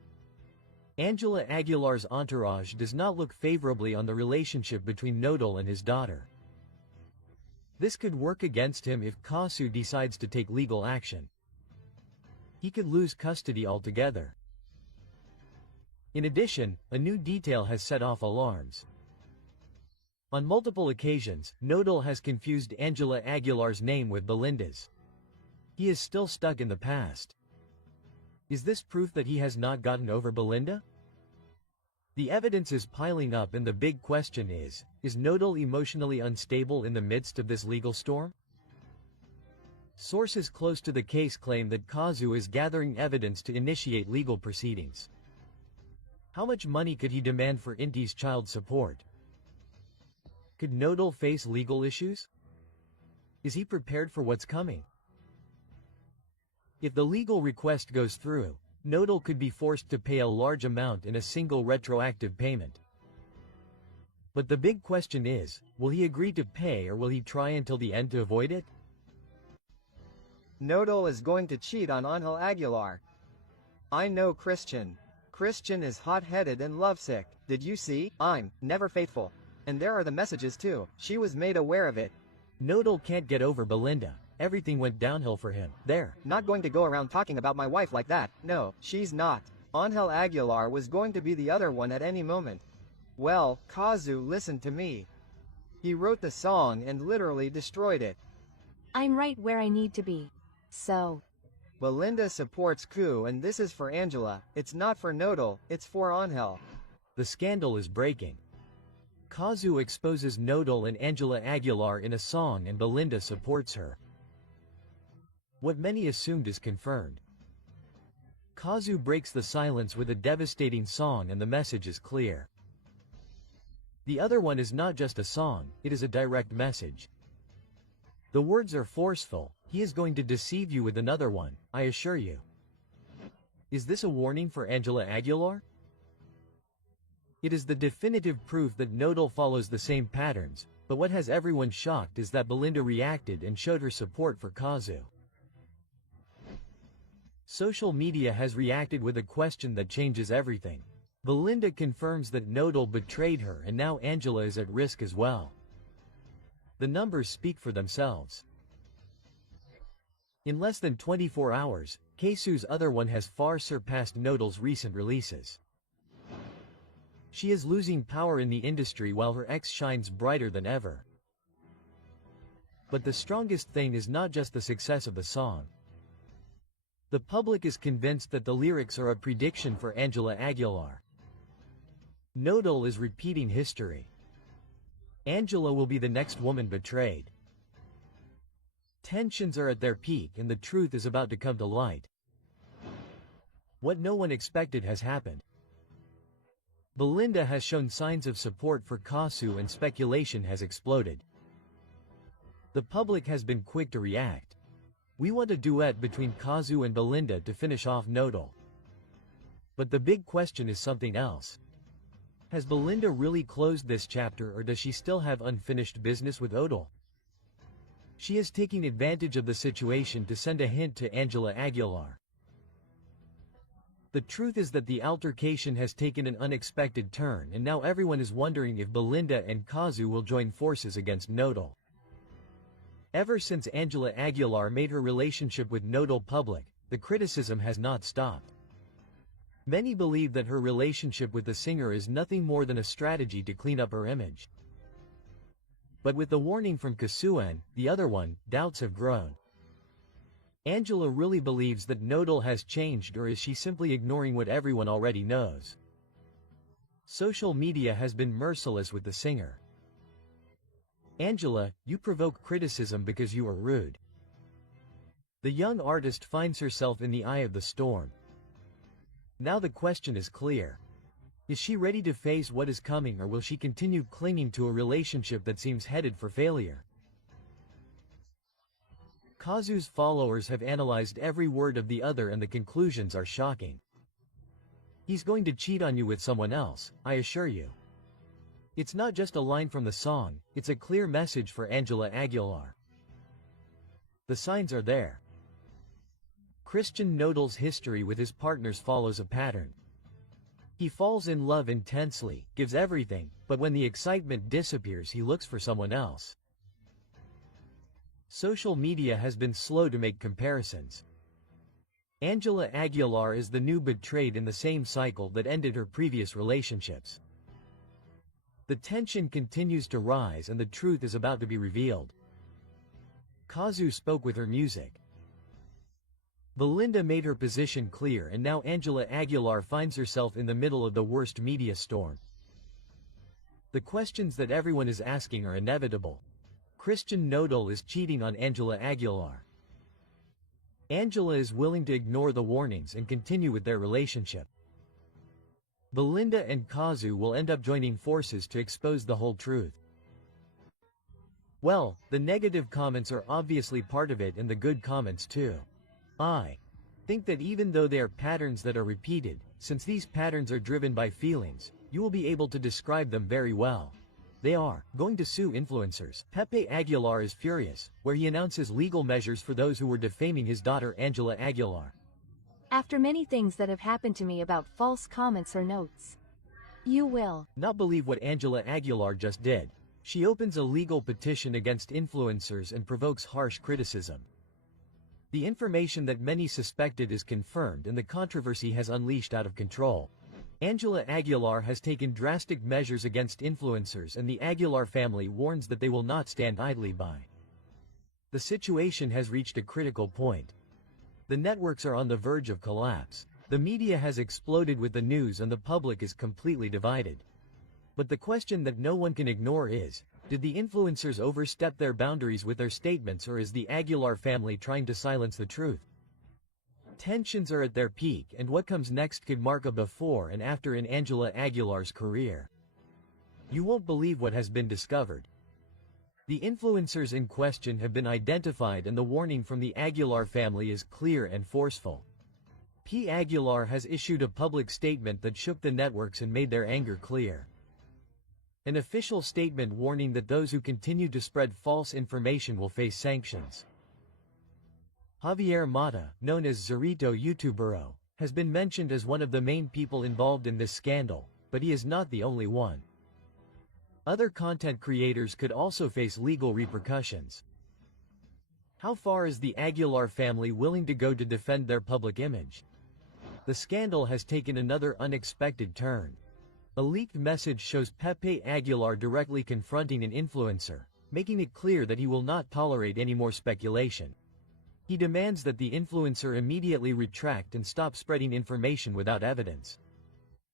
Ángela Aguilar's entourage does not look favorably on the relationship between Nodal and his daughter. This could work against him if Kasu decides to take legal action. He could lose custody altogether. In addition, a new detail has set off alarms. On multiple occasions, Nodal has confused Ángela Aguilar's name with Belinda's. He is still stuck in the past. Is this proof that he has not gotten over Belinda? The evidence is piling up and the big question is Nodal emotionally unstable in the midst of this legal storm? Sources close to the case claim that Kasu is gathering evidence to initiate legal proceedings. How much money could he demand for 𝗫𝗏𝗏's child support? Could Nodal face legal issues? Is he prepared for what's coming? If the legal request goes through, Nodal could be forced to pay a large amount in a single retroactive payment. But the big question is, will he agree to pay or will he try until the end to avoid it? Nodal is going to cheat on Ángela Aguilar. I know Christian. Christian is hot-headed and lovesick. Did you see? I'm never faithful. And there are the messages too. She was made aware of it. Nodal can't get over Belinda. Everything went downhill for him. There. Not going to go around talking about my wife like that. No, she's not. Ángela Aguilar was going to be the other one at any moment. Well, Kasu listened to me. He wrote the song and literally destroyed it. I'm right where I need to be. So. Belinda supports Kasu and this is for Ángela. It's not for Nodal, it's for Ángel. The scandal is breaking. Kasu exposes Nodal and Ángela Aguilar in a song and Belinda supports her. What many assumed is confirmed. Kasu breaks the silence with a devastating song and the message is clear. The other one is not just a song, it is a direct message. The words are forceful, he is going to deceive you with another one, I assure you. Is this a warning for Ángela Aguilar? It is the definitive proof that Nodal follows the same patterns, but what has everyone shocked is that Belinda reacted and showed her support for Kasu. Social media has reacted with a question that changes everything. Belinda confirms that Nodal betrayed her and now Ángela is at risk as well. The numbers speak for themselves. In less than 24 hours, Kasu's other one has far surpassed Nodal's recent releases. She is losing power in the industry while her ex shines brighter than ever. But the strongest thing is not just the success of the song. The public is convinced that the lyrics are a prediction for Ángela Aguilar. Nodal is repeating history. Angela will be the next woman betrayed. Tensions are at their peak and the truth is about to come to light. What no one expected has happened. Belinda has shown signs of support for Kasu and speculation has exploded. The public has been quick to react. We want a duet between Kasu and Belinda to finish off Nodal. But the big question is something else. Has Belinda really closed this chapter or does she still have unfinished business with Nodal? She is taking advantage of the situation to send a hint to Ángela Aguilar. The truth is that the altercation has taken an unexpected turn and now everyone is wondering if Belinda and Kasu will join forces against Nodal. Ever since Ángela Aguilar made her relationship with Nodal public, the criticism has not stopped. Many believe that her relationship with the singer is nothing more than a strategy to clean up her image. But with the warning from Kasu and, the other one, doubts have grown. Angela really believes that Nodal has changed or is she simply ignoring what everyone already knows? Social media has been merciless with the singer. Angela, you provoke criticism because you are rude. The young artist finds herself in the eye of the storm. Now the question is clear. Is she ready to face what is coming or will she continue clinging to a relationship that seems headed for failure? Kasu's followers have analyzed every word of the other and the conclusions are shocking. He's going to cheat on you with someone else, I assure you. It's not just a line from the song, it's a clear message for Ángela Aguilar. The signs are there. Christian Nodal's history with his partners follows a pattern. He falls in love intensely, gives everything, but when the excitement disappears he looks for someone else. Social media has been slow to make comparisons. Ángela Aguilar is the new betrayed in the same cycle that ended her previous relationships. The tension continues to rise and the truth is about to be revealed. Kasu spoke with her music. Belinda made her position clear and now Ángela Aguilar finds herself in the middle of the worst media storm. The questions that everyone is asking are inevitable. Christian Nodal is cheating on Ángela Aguilar. Angela is willing to ignore the warnings and continue with their relationship. Belinda and Kasu will end up joining forces to expose the whole truth. Well, the negative comments are obviously part of it and the good comments too. I think that even though they are patterns that are repeated, since these patterns are driven by feelings, you will be able to describe them very well. They are going to sue influencers. Pepe Aguilar is furious, where he announces legal measures for those who were defaming his daughter Ángela Aguilar. After many things that have happened to me about false comments or notes, you will not believe what Ángela Aguilar just did. She opens a legal petition against influencers and provokes harsh criticism. The information that many suspected is confirmed and the controversy has unleashed out of control. Ángela Aguilar has taken drastic measures against influencers and the Aguilar family warns that they will not stand idly by. The situation has reached a critical point. The networks are on the verge of collapse. The media has exploded with the news and the public is completely divided. But the question that no one can ignore is, did the influencers overstep their boundaries with their statements or is the Aguilar family trying to silence the truth? Tensions are at their peak and what comes next could mark a before and after in Ángela Aguilar's career. You won't believe what has been discovered. The influencers in question have been identified and the warning from the Aguilar family is clear and forceful. P. Aguilar has issued a public statement that shook the networks and made their anger clear. An official statement warning that those who continue to spread false information will face sanctions. Javier Mata, known as 𝗍𝗍𝗍, has been mentioned as one of the main people involved in this scandal, but he is not the only one. Other content creators could also face legal repercussions. How far is the Aguilar family willing to go to defend their public image? The scandal has taken another unexpected turn. A leaked message shows Pepe Aguilar directly confronting an influencer, making it clear that he will not tolerate any more speculation. He demands that the influencer immediately retract and stop spreading information without evidence.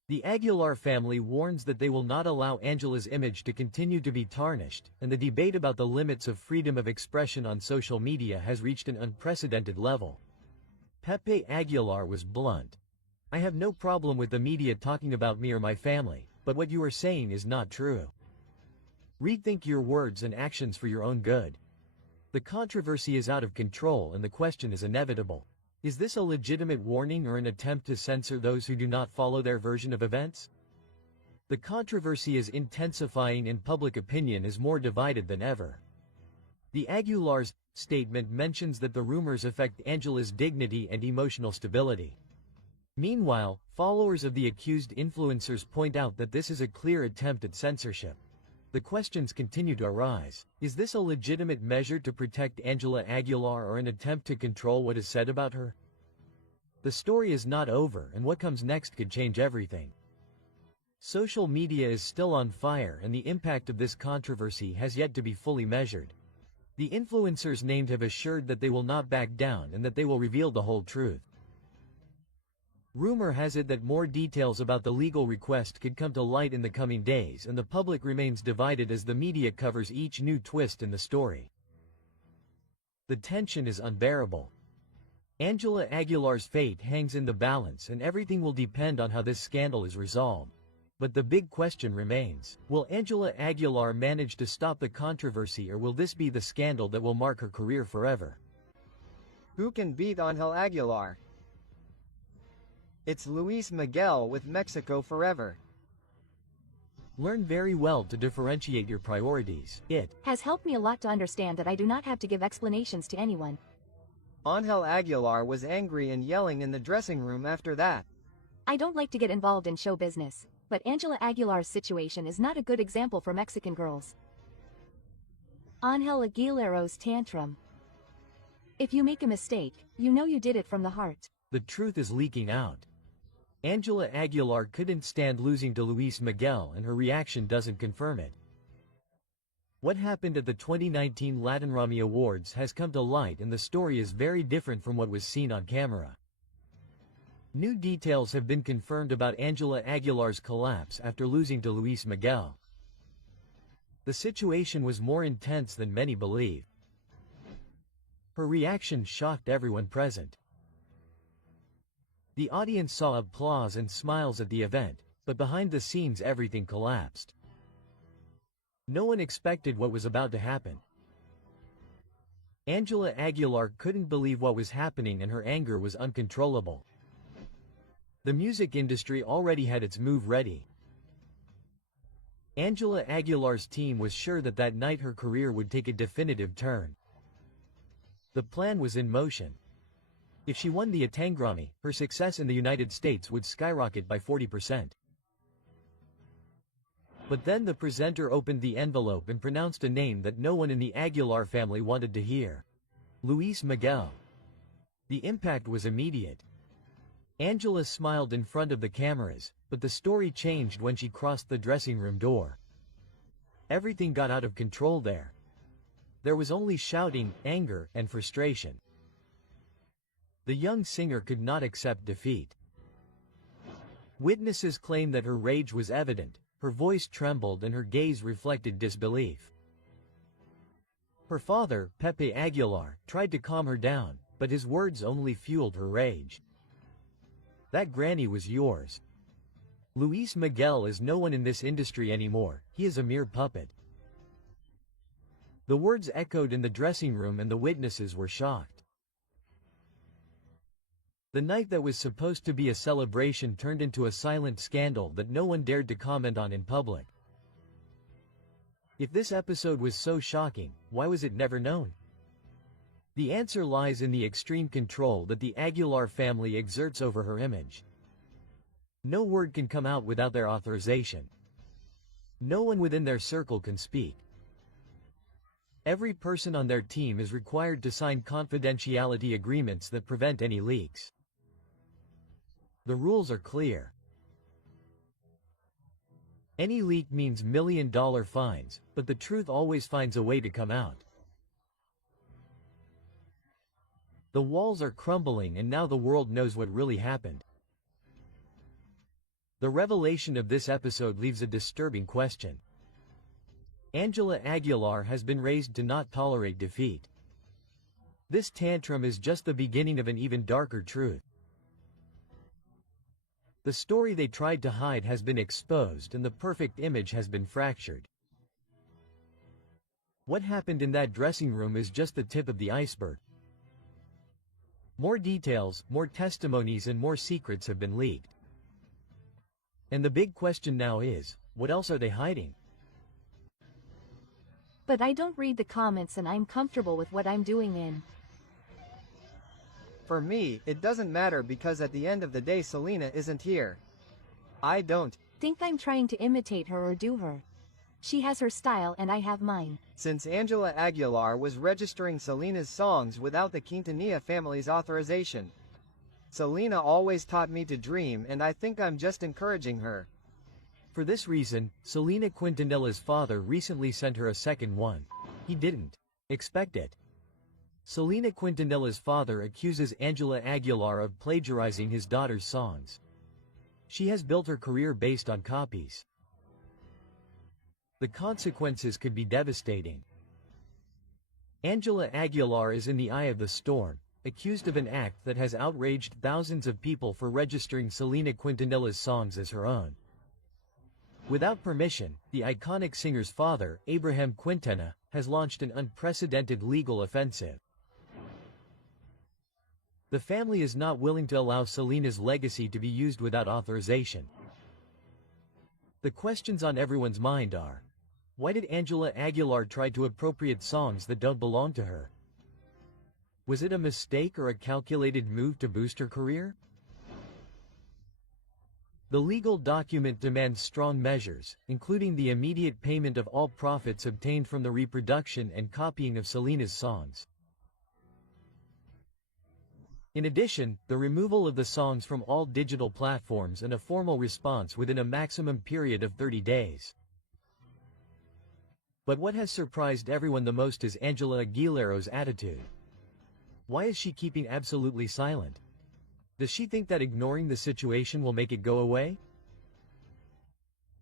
The Aguilar family warns that they will not allow Angela's image to continue to be tarnished, and the debate about the limits of freedom of expression on social media has reached an unprecedented level. Pepe Aguilar was blunt. "I have no problem with the media talking about me or my family, but what you are saying is not true. Rethink your words and actions for your own good. The controversy is out of control and the question is inevitable. Is this a legitimate warning or an attempt to censor those who do not follow their version of events? The controversy is intensifying and public opinion is more divided than ever." The Aguilar's statement mentions that the rumors affect Angela's dignity and emotional stability. Meanwhile, followers of the accused influencers point out that this is a clear attempt at censorship. The questions continue to arise. Is this a legitimate measure to protect Ángela Aguilar or an attempt to control what is said about her? The story is not over, and what comes next could change everything. Social media is still on fire, and the impact of this controversy has yet to be fully measured. The influencers named have assured that they will not back down and that they will reveal the whole truth. Rumor has it that more details about the legal request could come to light in the coming days, and the public remains divided as the media covers each new twist in the story. The tension is unbearable. Ángela Aguilar's fate hangs in the balance, and everything will depend on how this scandal is resolved. But the big question remains: will Ángela Aguilar manage to stop the controversy, or will this be the scandal that will mark her career forever? Who can beat Ángel Aguilar? It's Luis Miguel with Mexico Forever. Learn very well to differentiate your priorities. It has helped me a lot to understand that I do not have to give explanations to anyone. Ángel Aguilar was angry and yelling in the dressing room after that. I don't like to get involved in show business, but Ángela Aguilar's situation is not a good example for Mexican girls. Ángel Aguilar's tantrum. If you make a mistake, you know you did it from the heart. The truth is leaking out. Ángela Aguilar couldn't stand losing to Luis Miguel, and her reaction doesn't confirm it. What happened at the 2019 Latin Grammy Awards has come to light, and the story is very different from what was seen on camera. New details have been confirmed about Ángela Aguilar's collapse after losing to Luis Miguel. The situation was more intense than many believe. Her reaction shocked everyone present. The audience saw applause and smiles at the event, but behind the scenes everything collapsed. No one expected what was about to happen. Ángela Aguilar couldn't believe what was happening, and her anger was uncontrollable. The music industry already had its move ready. Ángela Aguilar's team was sure that that night her career would take a definitive turn. The plan was in motion. If she won the Grammy, her success in the United States would skyrocket by 40%. But then the presenter opened the envelope and pronounced a name that no one in the Aguilar family wanted to hear: Luis Miguel. The impact was immediate. Ángela smiled in front of the cameras, but the story changed when she crossed the dressing room door. Everything got out of control there. There was only shouting, anger, and frustration. The young singer could not accept defeat. Witnesses claim that her rage was evident, her voice trembled, and her gaze reflected disbelief. Her father, Pepe Aguilar, tried to calm her down, but his words only fueled her rage. "That granny was yours. Luis Miguel is no one in this industry anymore, he is a mere puppet." The words echoed in the dressing room, and the witnesses were shocked. The night that was supposed to be a celebration turned into a silent scandal that no one dared to comment on in public. If this episode was so shocking, why was it never known? The answer lies in the extreme control that the Aguilar family exerts over her image. No word can come out without their authorization. No one within their circle can speak. Every person on their team is required to sign confidentiality agreements that prevent any leaks. The rules are clear. Any leak means million-dollar fines, but the truth always finds a way to come out. The walls are crumbling, and now the world knows what really happened. The revelation of this episode leaves a disturbing question. Ángela Aguilar has been raised to not tolerate defeat. This tantrum is just the beginning of an even darker truth. The story they tried to hide has been exposed and the perfect image has been fractured. What happened in that dressing room is just the tip of the iceberg. More details, more testimonies and more secrets have been leaked. And the big question now is, what else are they hiding? But I don't read the comments and I'm comfortable with what I'm doing in. For me, it doesn't matter because at the end of the day Selena isn't here. I don't think I'm trying to imitate her or do her. She has her style and I have mine. Since Ángela Aguilar was registering Selena's songs without the Quintanilla family's authorization. Selena always taught me to dream and I think I'm just encouraging her. For this reason, Selena Quintanilla's father recently sent her a second one. He didn't expect it. Selena Quintanilla's father accuses Ángela Aguilar of plagiarizing his daughter's songs. She has built her career based on copies. The consequences could be devastating. Ángela Aguilar is in the eye of the storm, accused of an act that has outraged thousands of people for registering Selena Quintanilla's songs as her own. Without permission, the iconic singer's father, 𝗣VO, has launched an unprecedented legal offensive. The family is not willing to allow Selena's legacy to be used without authorization. The questions on everyone's mind are, why did Ángela Aguilar try to appropriate songs that don't belong to her? Was it a mistake or a calculated move to boost her career? The legal document demands strong measures, including the immediate payment of all profits obtained from the reproduction and copying of Selena's songs. In addition, the removal of the songs from all digital platforms and a formal response within a maximum period of 30 days. But what has surprised everyone the most is Ángela Aguilar's attitude. Why is she keeping absolutely silent? Does she think that ignoring the situation will make it go away?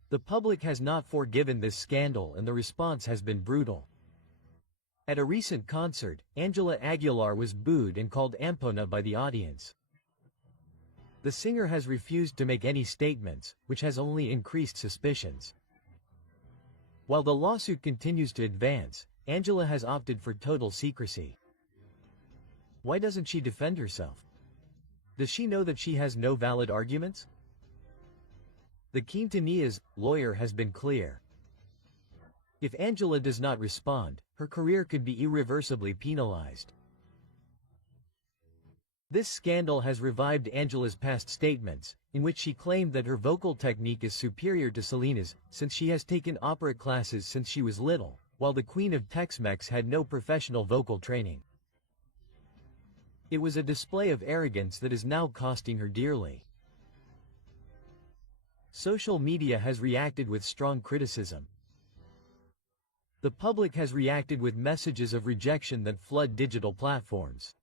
The public has not forgiven this scandal and the response has been brutal. At a recent concert, Ángela Aguilar was booed and called ampona by the audience. The singer has refused to make any statements, which has only increased suspicions. While the lawsuit continues to advance, Ángela has opted for total secrecy. Why doesn't she defend herself? Does she know that she has no valid arguments? The Quintanilla's lawyer has been clear. If Ángela does not respond, her career could be irreversibly penalized. This scandal has revived Ángela's past statements, in which she claimed that her vocal technique is superior to Selena's, since she has taken opera classes since she was little, while the Queen of Tex-Mex had no professional vocal training. It was a display of arrogance that is now costing her dearly. Social media has reacted with strong criticism. The public has reacted with messages of rejection that flood digital platforms.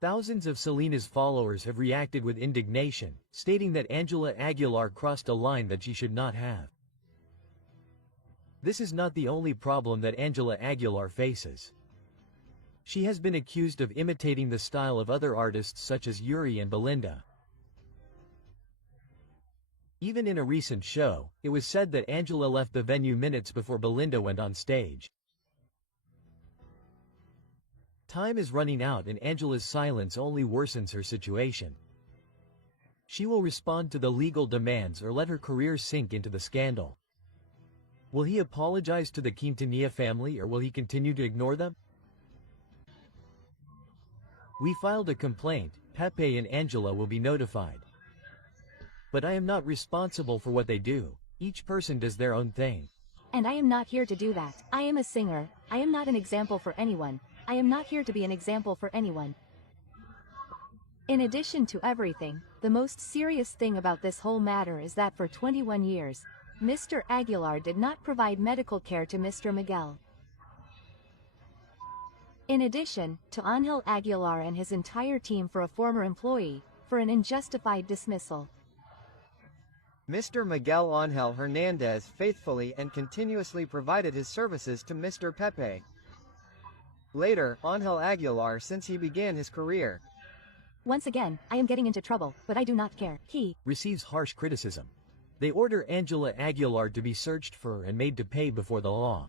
Thousands of Selena's followers have reacted with indignation, stating that Ángela Aguilar crossed a line that she should not have. This is not the only problem that Ángela Aguilar faces. She has been accused of imitating the style of other artists such as Yuri and Belinda. Even in a recent show, it was said that Ángela left the venue minutes before Belinda went on stage. Time is running out and Ángela's silence only worsens her situation. She will respond to the legal demands or let her career sink into the scandal. Will he apologize to the Quintanilla family or will he continue to ignore them? We filed a complaint, Pepe and Ángela will be notified. But I am not responsible for what they do. Each person does their own thing. And I am not here to do that. I am a singer. I am not an example for anyone. I am not here to be an example for anyone. In addition to everything, the most serious thing about this whole matter is that for 21 years, Mr. Aguilar did not provide medical care to Mr. Miguel. In addition, to Ángel Aguilar and his entire team for a former employee, for an unjustified dismissal. Mr. Miguel Ángel Hernández faithfully and continuously provided his services to Mr. Pepe. Later, Ángel Aguilar since he began his career. Once again, I am getting into trouble, but I do not care. He receives harsh criticism. They order Ángela Aguilar to be searched for and made to pay before the law.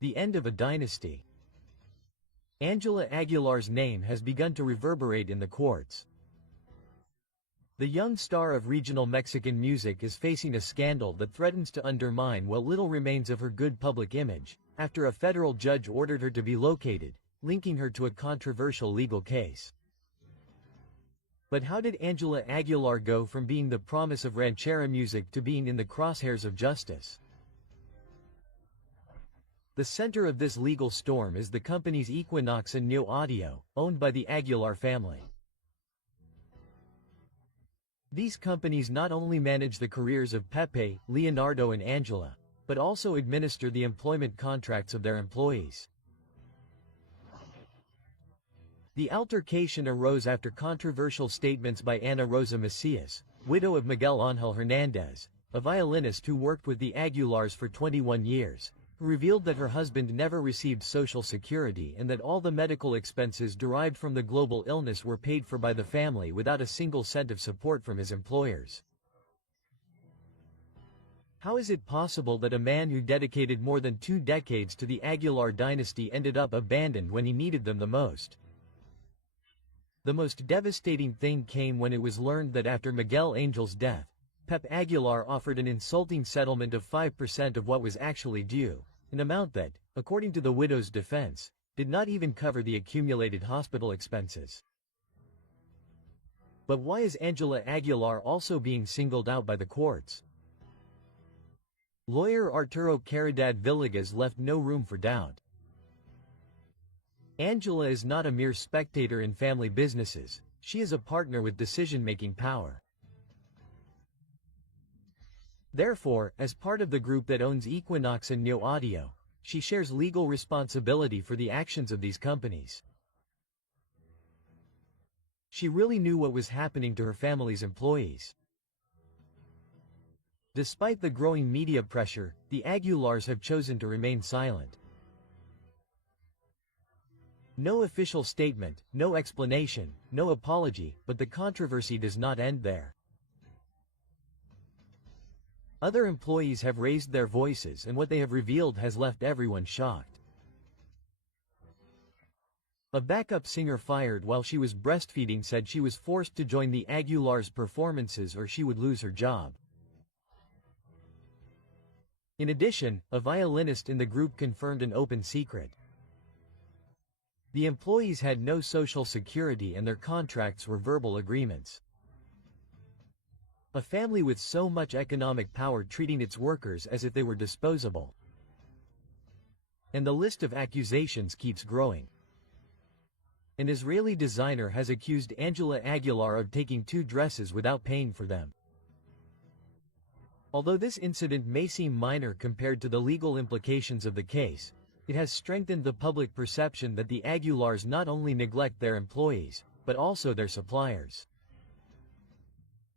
The end of a dynasty. Ángela Aguilar's name has begun to reverberate in the courts. The young star of regional Mexican music is facing a scandal that threatens to undermine what little remains of her good public image, after a federal judge ordered her to be located, linking her to a controversial legal case. But how did Ángela Aguilar go from being the promise of ranchera music to being in the crosshairs of justice? The center of this legal storm is the companies Equinox and Neo Audio, owned by the Aguilar family. These companies not only manage the careers of Pepe, Leonardo and Angela, but also administer the employment contracts of their employees. The altercation arose after controversial statements by Ana Rosa Macias, widow of Miguel Ángel Hernández, a violinist who worked with the Aguilars for 21 years, who revealed that her husband never received Social Security and that all the medical expenses derived from the global illness were paid for by the family without a single cent of support from his employers. How is it possible that a man who dedicated more than 2 decades to the Aguilar dynasty ended up abandoned when he needed them the most? The most devastating thing came when it was learned that after Miguel Angel's death, Pep Aguilar offered an insulting settlement of 5% of what was actually due, an amount that, according to the widow's defense, did not even cover the accumulated hospital expenses. But why is Ángela Aguilar also being singled out by the courts? Lawyer Arturo Caridad Villegas left no room for doubt. Angela is not a mere spectator in family businesses, she is a partner with decision-making power. Therefore, as part of the group that owns Equinox and Neo Audio, she shares legal responsibility for the actions of these companies. She really knew what was happening to her family's employees. Despite the growing media pressure, the Aguilars have chosen to remain silent. No official statement, no explanation, no apology, but the controversy does not end there. Other employees have raised their voices and what they have revealed has left everyone shocked. A backup singer fired while she was breastfeeding said she was forced to join the Aguilars' performances or she would lose her job. In addition, a violinist in the group confirmed an open secret. The employees had no social security and their contracts were verbal agreements. A family with so much economic power treating its workers as if they were disposable. And the list of accusations keeps growing. An Israeli designer has accused Ángela Aguilar of taking 2 dresses without paying for them. Although this incident may seem minor compared to the legal implications of the case, it has strengthened the public perception that the Aguilars not only neglect their employees, but also their suppliers.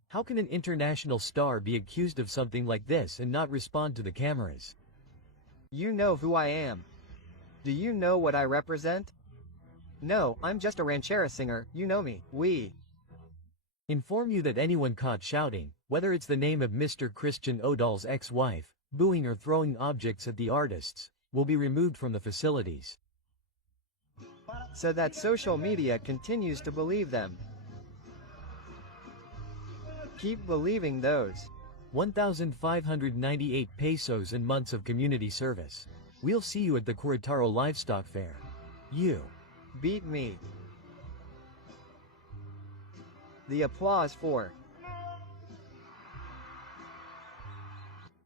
How can an international star be accused of something like this and not respond to the cameras? You know who I am. Do you know what I represent? No, I'm just a ranchera singer, you know me, we. Inform you that anyone caught shouting, whether it's the name of Mr. Christian Odal's ex-wife, booing or throwing objects at the artists, will be removed from the facilities. So that social media continues to believe them. Keep believing those. 1,598 pesos and months of community service. We'll see you at the Querétaro Livestock Fair. You beat me. The applause for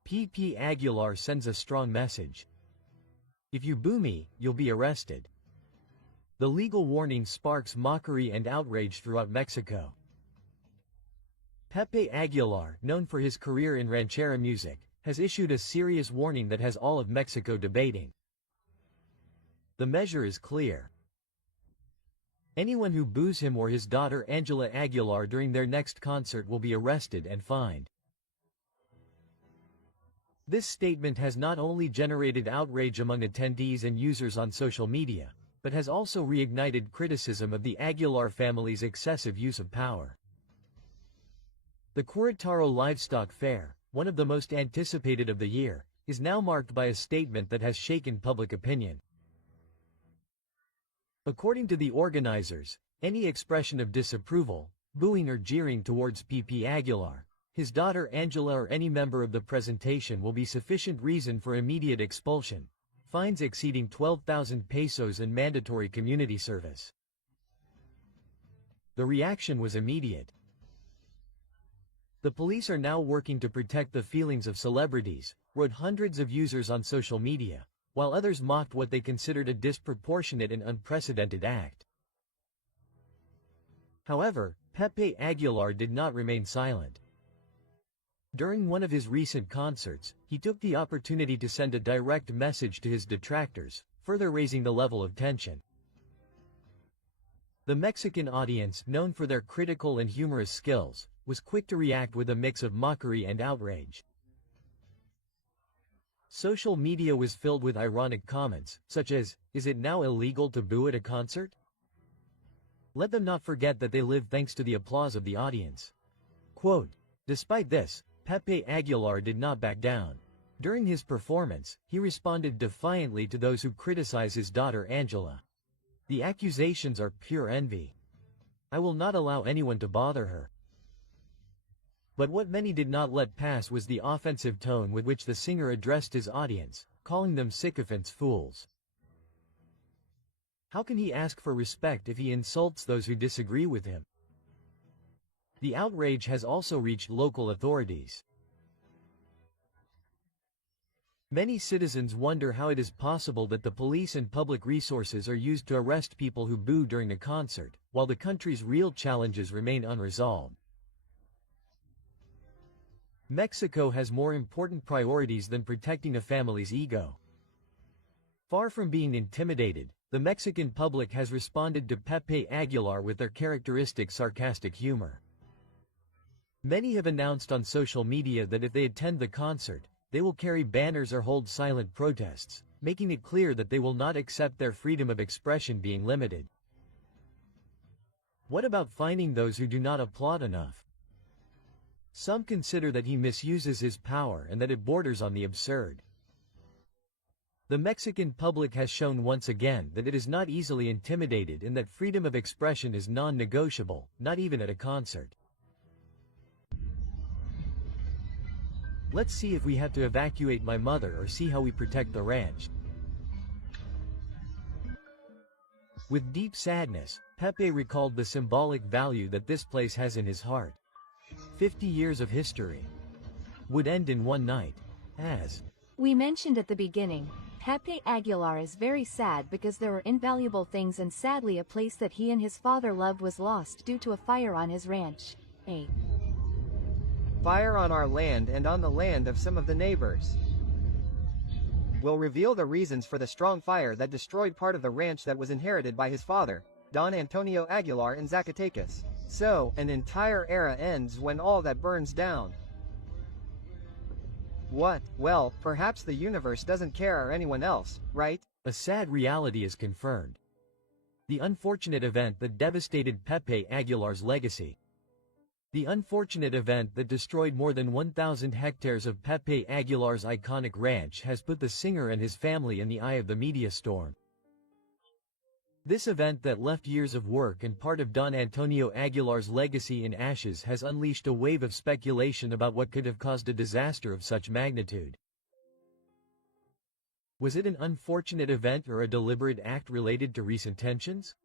PP Aguilar sends a strong message. If you boo me, you'll be arrested. The legal warning sparks mockery and outrage throughout Mexico. Pepe Aguilar, known for his career in ranchera music, has issued a serious warning that has all of Mexico debating. The measure is clear. Anyone who boos him or his daughter Ángela Aguilar during their next concert will be arrested and fined. This statement has not only generated outrage among attendees and users on social media, but has also reignited criticism of the Aguilar family's excessive use of power. The Querétaro Livestock Fair, one of the most anticipated of the year, is now marked by a statement that has shaken public opinion. According to the organizers, any expression of disapproval, booing or jeering towards PP Aguilar, his daughter Angela or any member of the presentation will be sufficient reason for immediate expulsion, fines exceeding 12,000 pesos and mandatory community service. The reaction was immediate. The police are now working to protect the feelings of celebrities, wrote hundreds of users on social media, while others mocked what they considered a disproportionate and unprecedented act. However, Pepe Aguilar did not remain silent. During one of his recent concerts, he took the opportunity to send a direct message to his detractors, further raising the level of tension. The Mexican audience, known for their critical and humorous skills, was quick to react with a mix of mockery and outrage. Social media was filled with ironic comments, such as, "Is it now illegal to boo at a concert? Let them not forget that they live thanks to the applause of the audience." Quote, "Despite this, Pepe Aguilar did not back down. During his performance, he responded defiantly to those who criticize his daughter Angela. The accusations are pure envy. I will not allow anyone to bother her." But what many did not let pass was the offensive tone with which the singer addressed his audience, calling them sycophants, fools. How can he ask for respect if he insults those who disagree with him? The outrage has also reached local authorities. Many citizens wonder how it is possible that the police and public resources are used to arrest people who boo during a concert, while the country's real challenges remain unresolved. Mexico has more important priorities than protecting a family's ego. Far from being intimidated, the Mexican public has responded to Pepe Aguilar with their characteristic sarcastic humor. Many have announced on social media that if they attend the concert, they will carry banners or hold silent protests, making it clear that they will not accept their freedom of expression being limited. What about fining those who do not applaud enough? Some consider that he misuses his power and that it borders on the absurd. The Mexican public has shown once again that it is not easily intimidated and that freedom of expression is non-negotiable, not even at a concert. Let's see if we have to evacuate my mother or see how we protect the ranch. With deep sadness, Pepe recalled the symbolic value that this place has in his heart. 50 years of history would end in one night, as we mentioned at the beginning. Pepe Aguilar is very sad because there were invaluable things and sadly a place that he and his father loved was lost due to a fire on his ranch. A fire on our land and on the land of some of the neighbors. We'll reveal the reasons for the strong fire that destroyed part of the ranch that was inherited by his father, Don Antonio Aguilar in Zacatecas. So, an entire era ends when all that burns down. What? Well, perhaps the universe doesn't care or anyone else, right? A sad reality is confirmed. The unfortunate event that devastated Pepe Aguilar's legacy. The unfortunate event that destroyed more than 1,000 hectares of Pepe Aguilar's iconic ranch has put the singer and his family in the eye of the media storm. This event that left years of work and part of Don Antonio Aguilar's legacy in ashes has unleashed a wave of speculation about what could have caused a disaster of such magnitude. Was it an unfortunate event or a deliberate act related to recent tensions?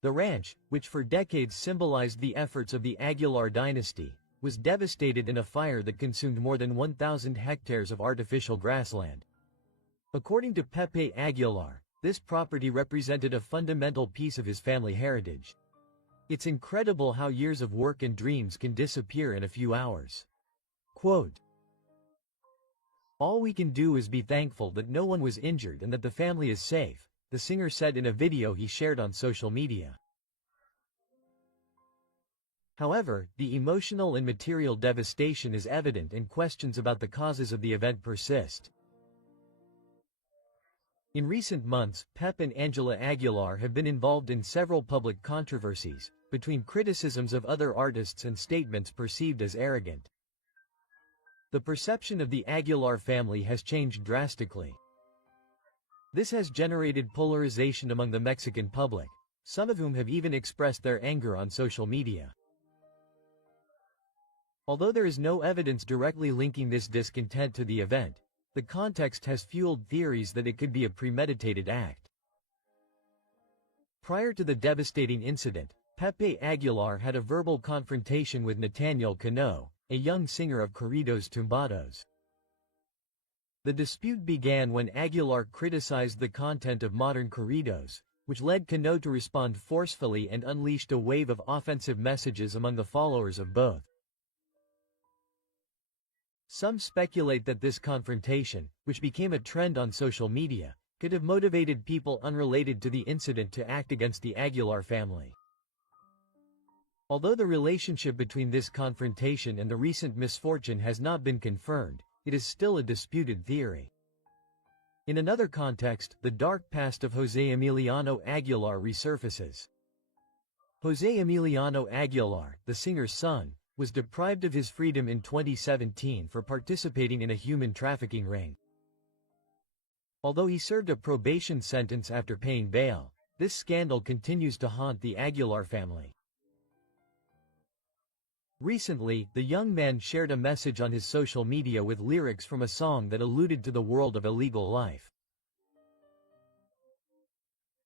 The ranch, which for decades symbolized the efforts of the Aguilar dynasty, was devastated in a fire that consumed more than 1,000 hectares of artificial grassland. According to Pepe Aguilar, this property represented a fundamental piece of his family heritage. It's incredible how years of work and dreams can disappear in a few hours. Quote, "All we can do is be thankful that no one was injured and that the family is safe," the singer said in a video he shared on social media. However, the emotional and material devastation is evident and questions about the causes of the event persist. In recent months, Pep and Ángela Aguilar have been involved in several public controversies, between criticisms of other artists and statements perceived as arrogant. The perception of the Aguilar family has changed drastically. This has generated polarization among the Mexican public, some of whom have even expressed their anger on social media. Although there is no evidence directly linking this discontent to the event, the context has fueled theories that it could be a premeditated act. Prior to the devastating incident, Pepe Aguilar had a verbal confrontation with Nathaniel Cano, a young singer of corridos tumbados. The dispute began when Aguilar criticized the content of modern corridos, which led Cano to respond forcefully and unleashed a wave of offensive messages among the followers of both. Some speculate that this confrontation, which became a trend on social media, could have motivated people unrelated to the incident to act against the Aguilar family. Although the relationship between this confrontation and the recent misfortune has not been confirmed, it is still a disputed theory. In another context, the dark past of José Emiliano Aguilar resurfaces. José Emiliano Aguilar, the singer's son, was deprived of his freedom in 2017 for participating in a human trafficking ring. Although he served a probation sentence after paying bail, this scandal continues to haunt the Aguilar family. Recently, the young man shared a message on his social media with lyrics from a song that alluded to the world of illegal life.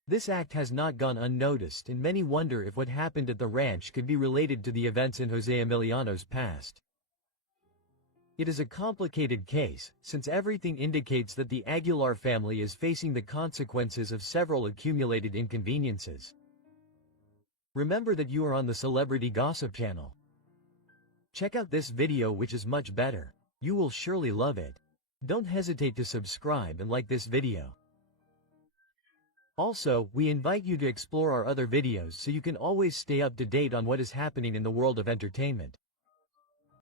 This act has not gone unnoticed, and many wonder if what happened at the ranch could be related to the events in José Emiliano's past. It is a complicated case, since everything indicates that the Aguilar family is facing the consequences of several accumulated inconveniences. Remember that you are on the Celebrity Gossip channel. Check out this video, which is much better. You will surely love it. Don't hesitate to subscribe and like this video. Also, we invite you to explore our other videos so you can always stay up to date on what is happening in the world of entertainment.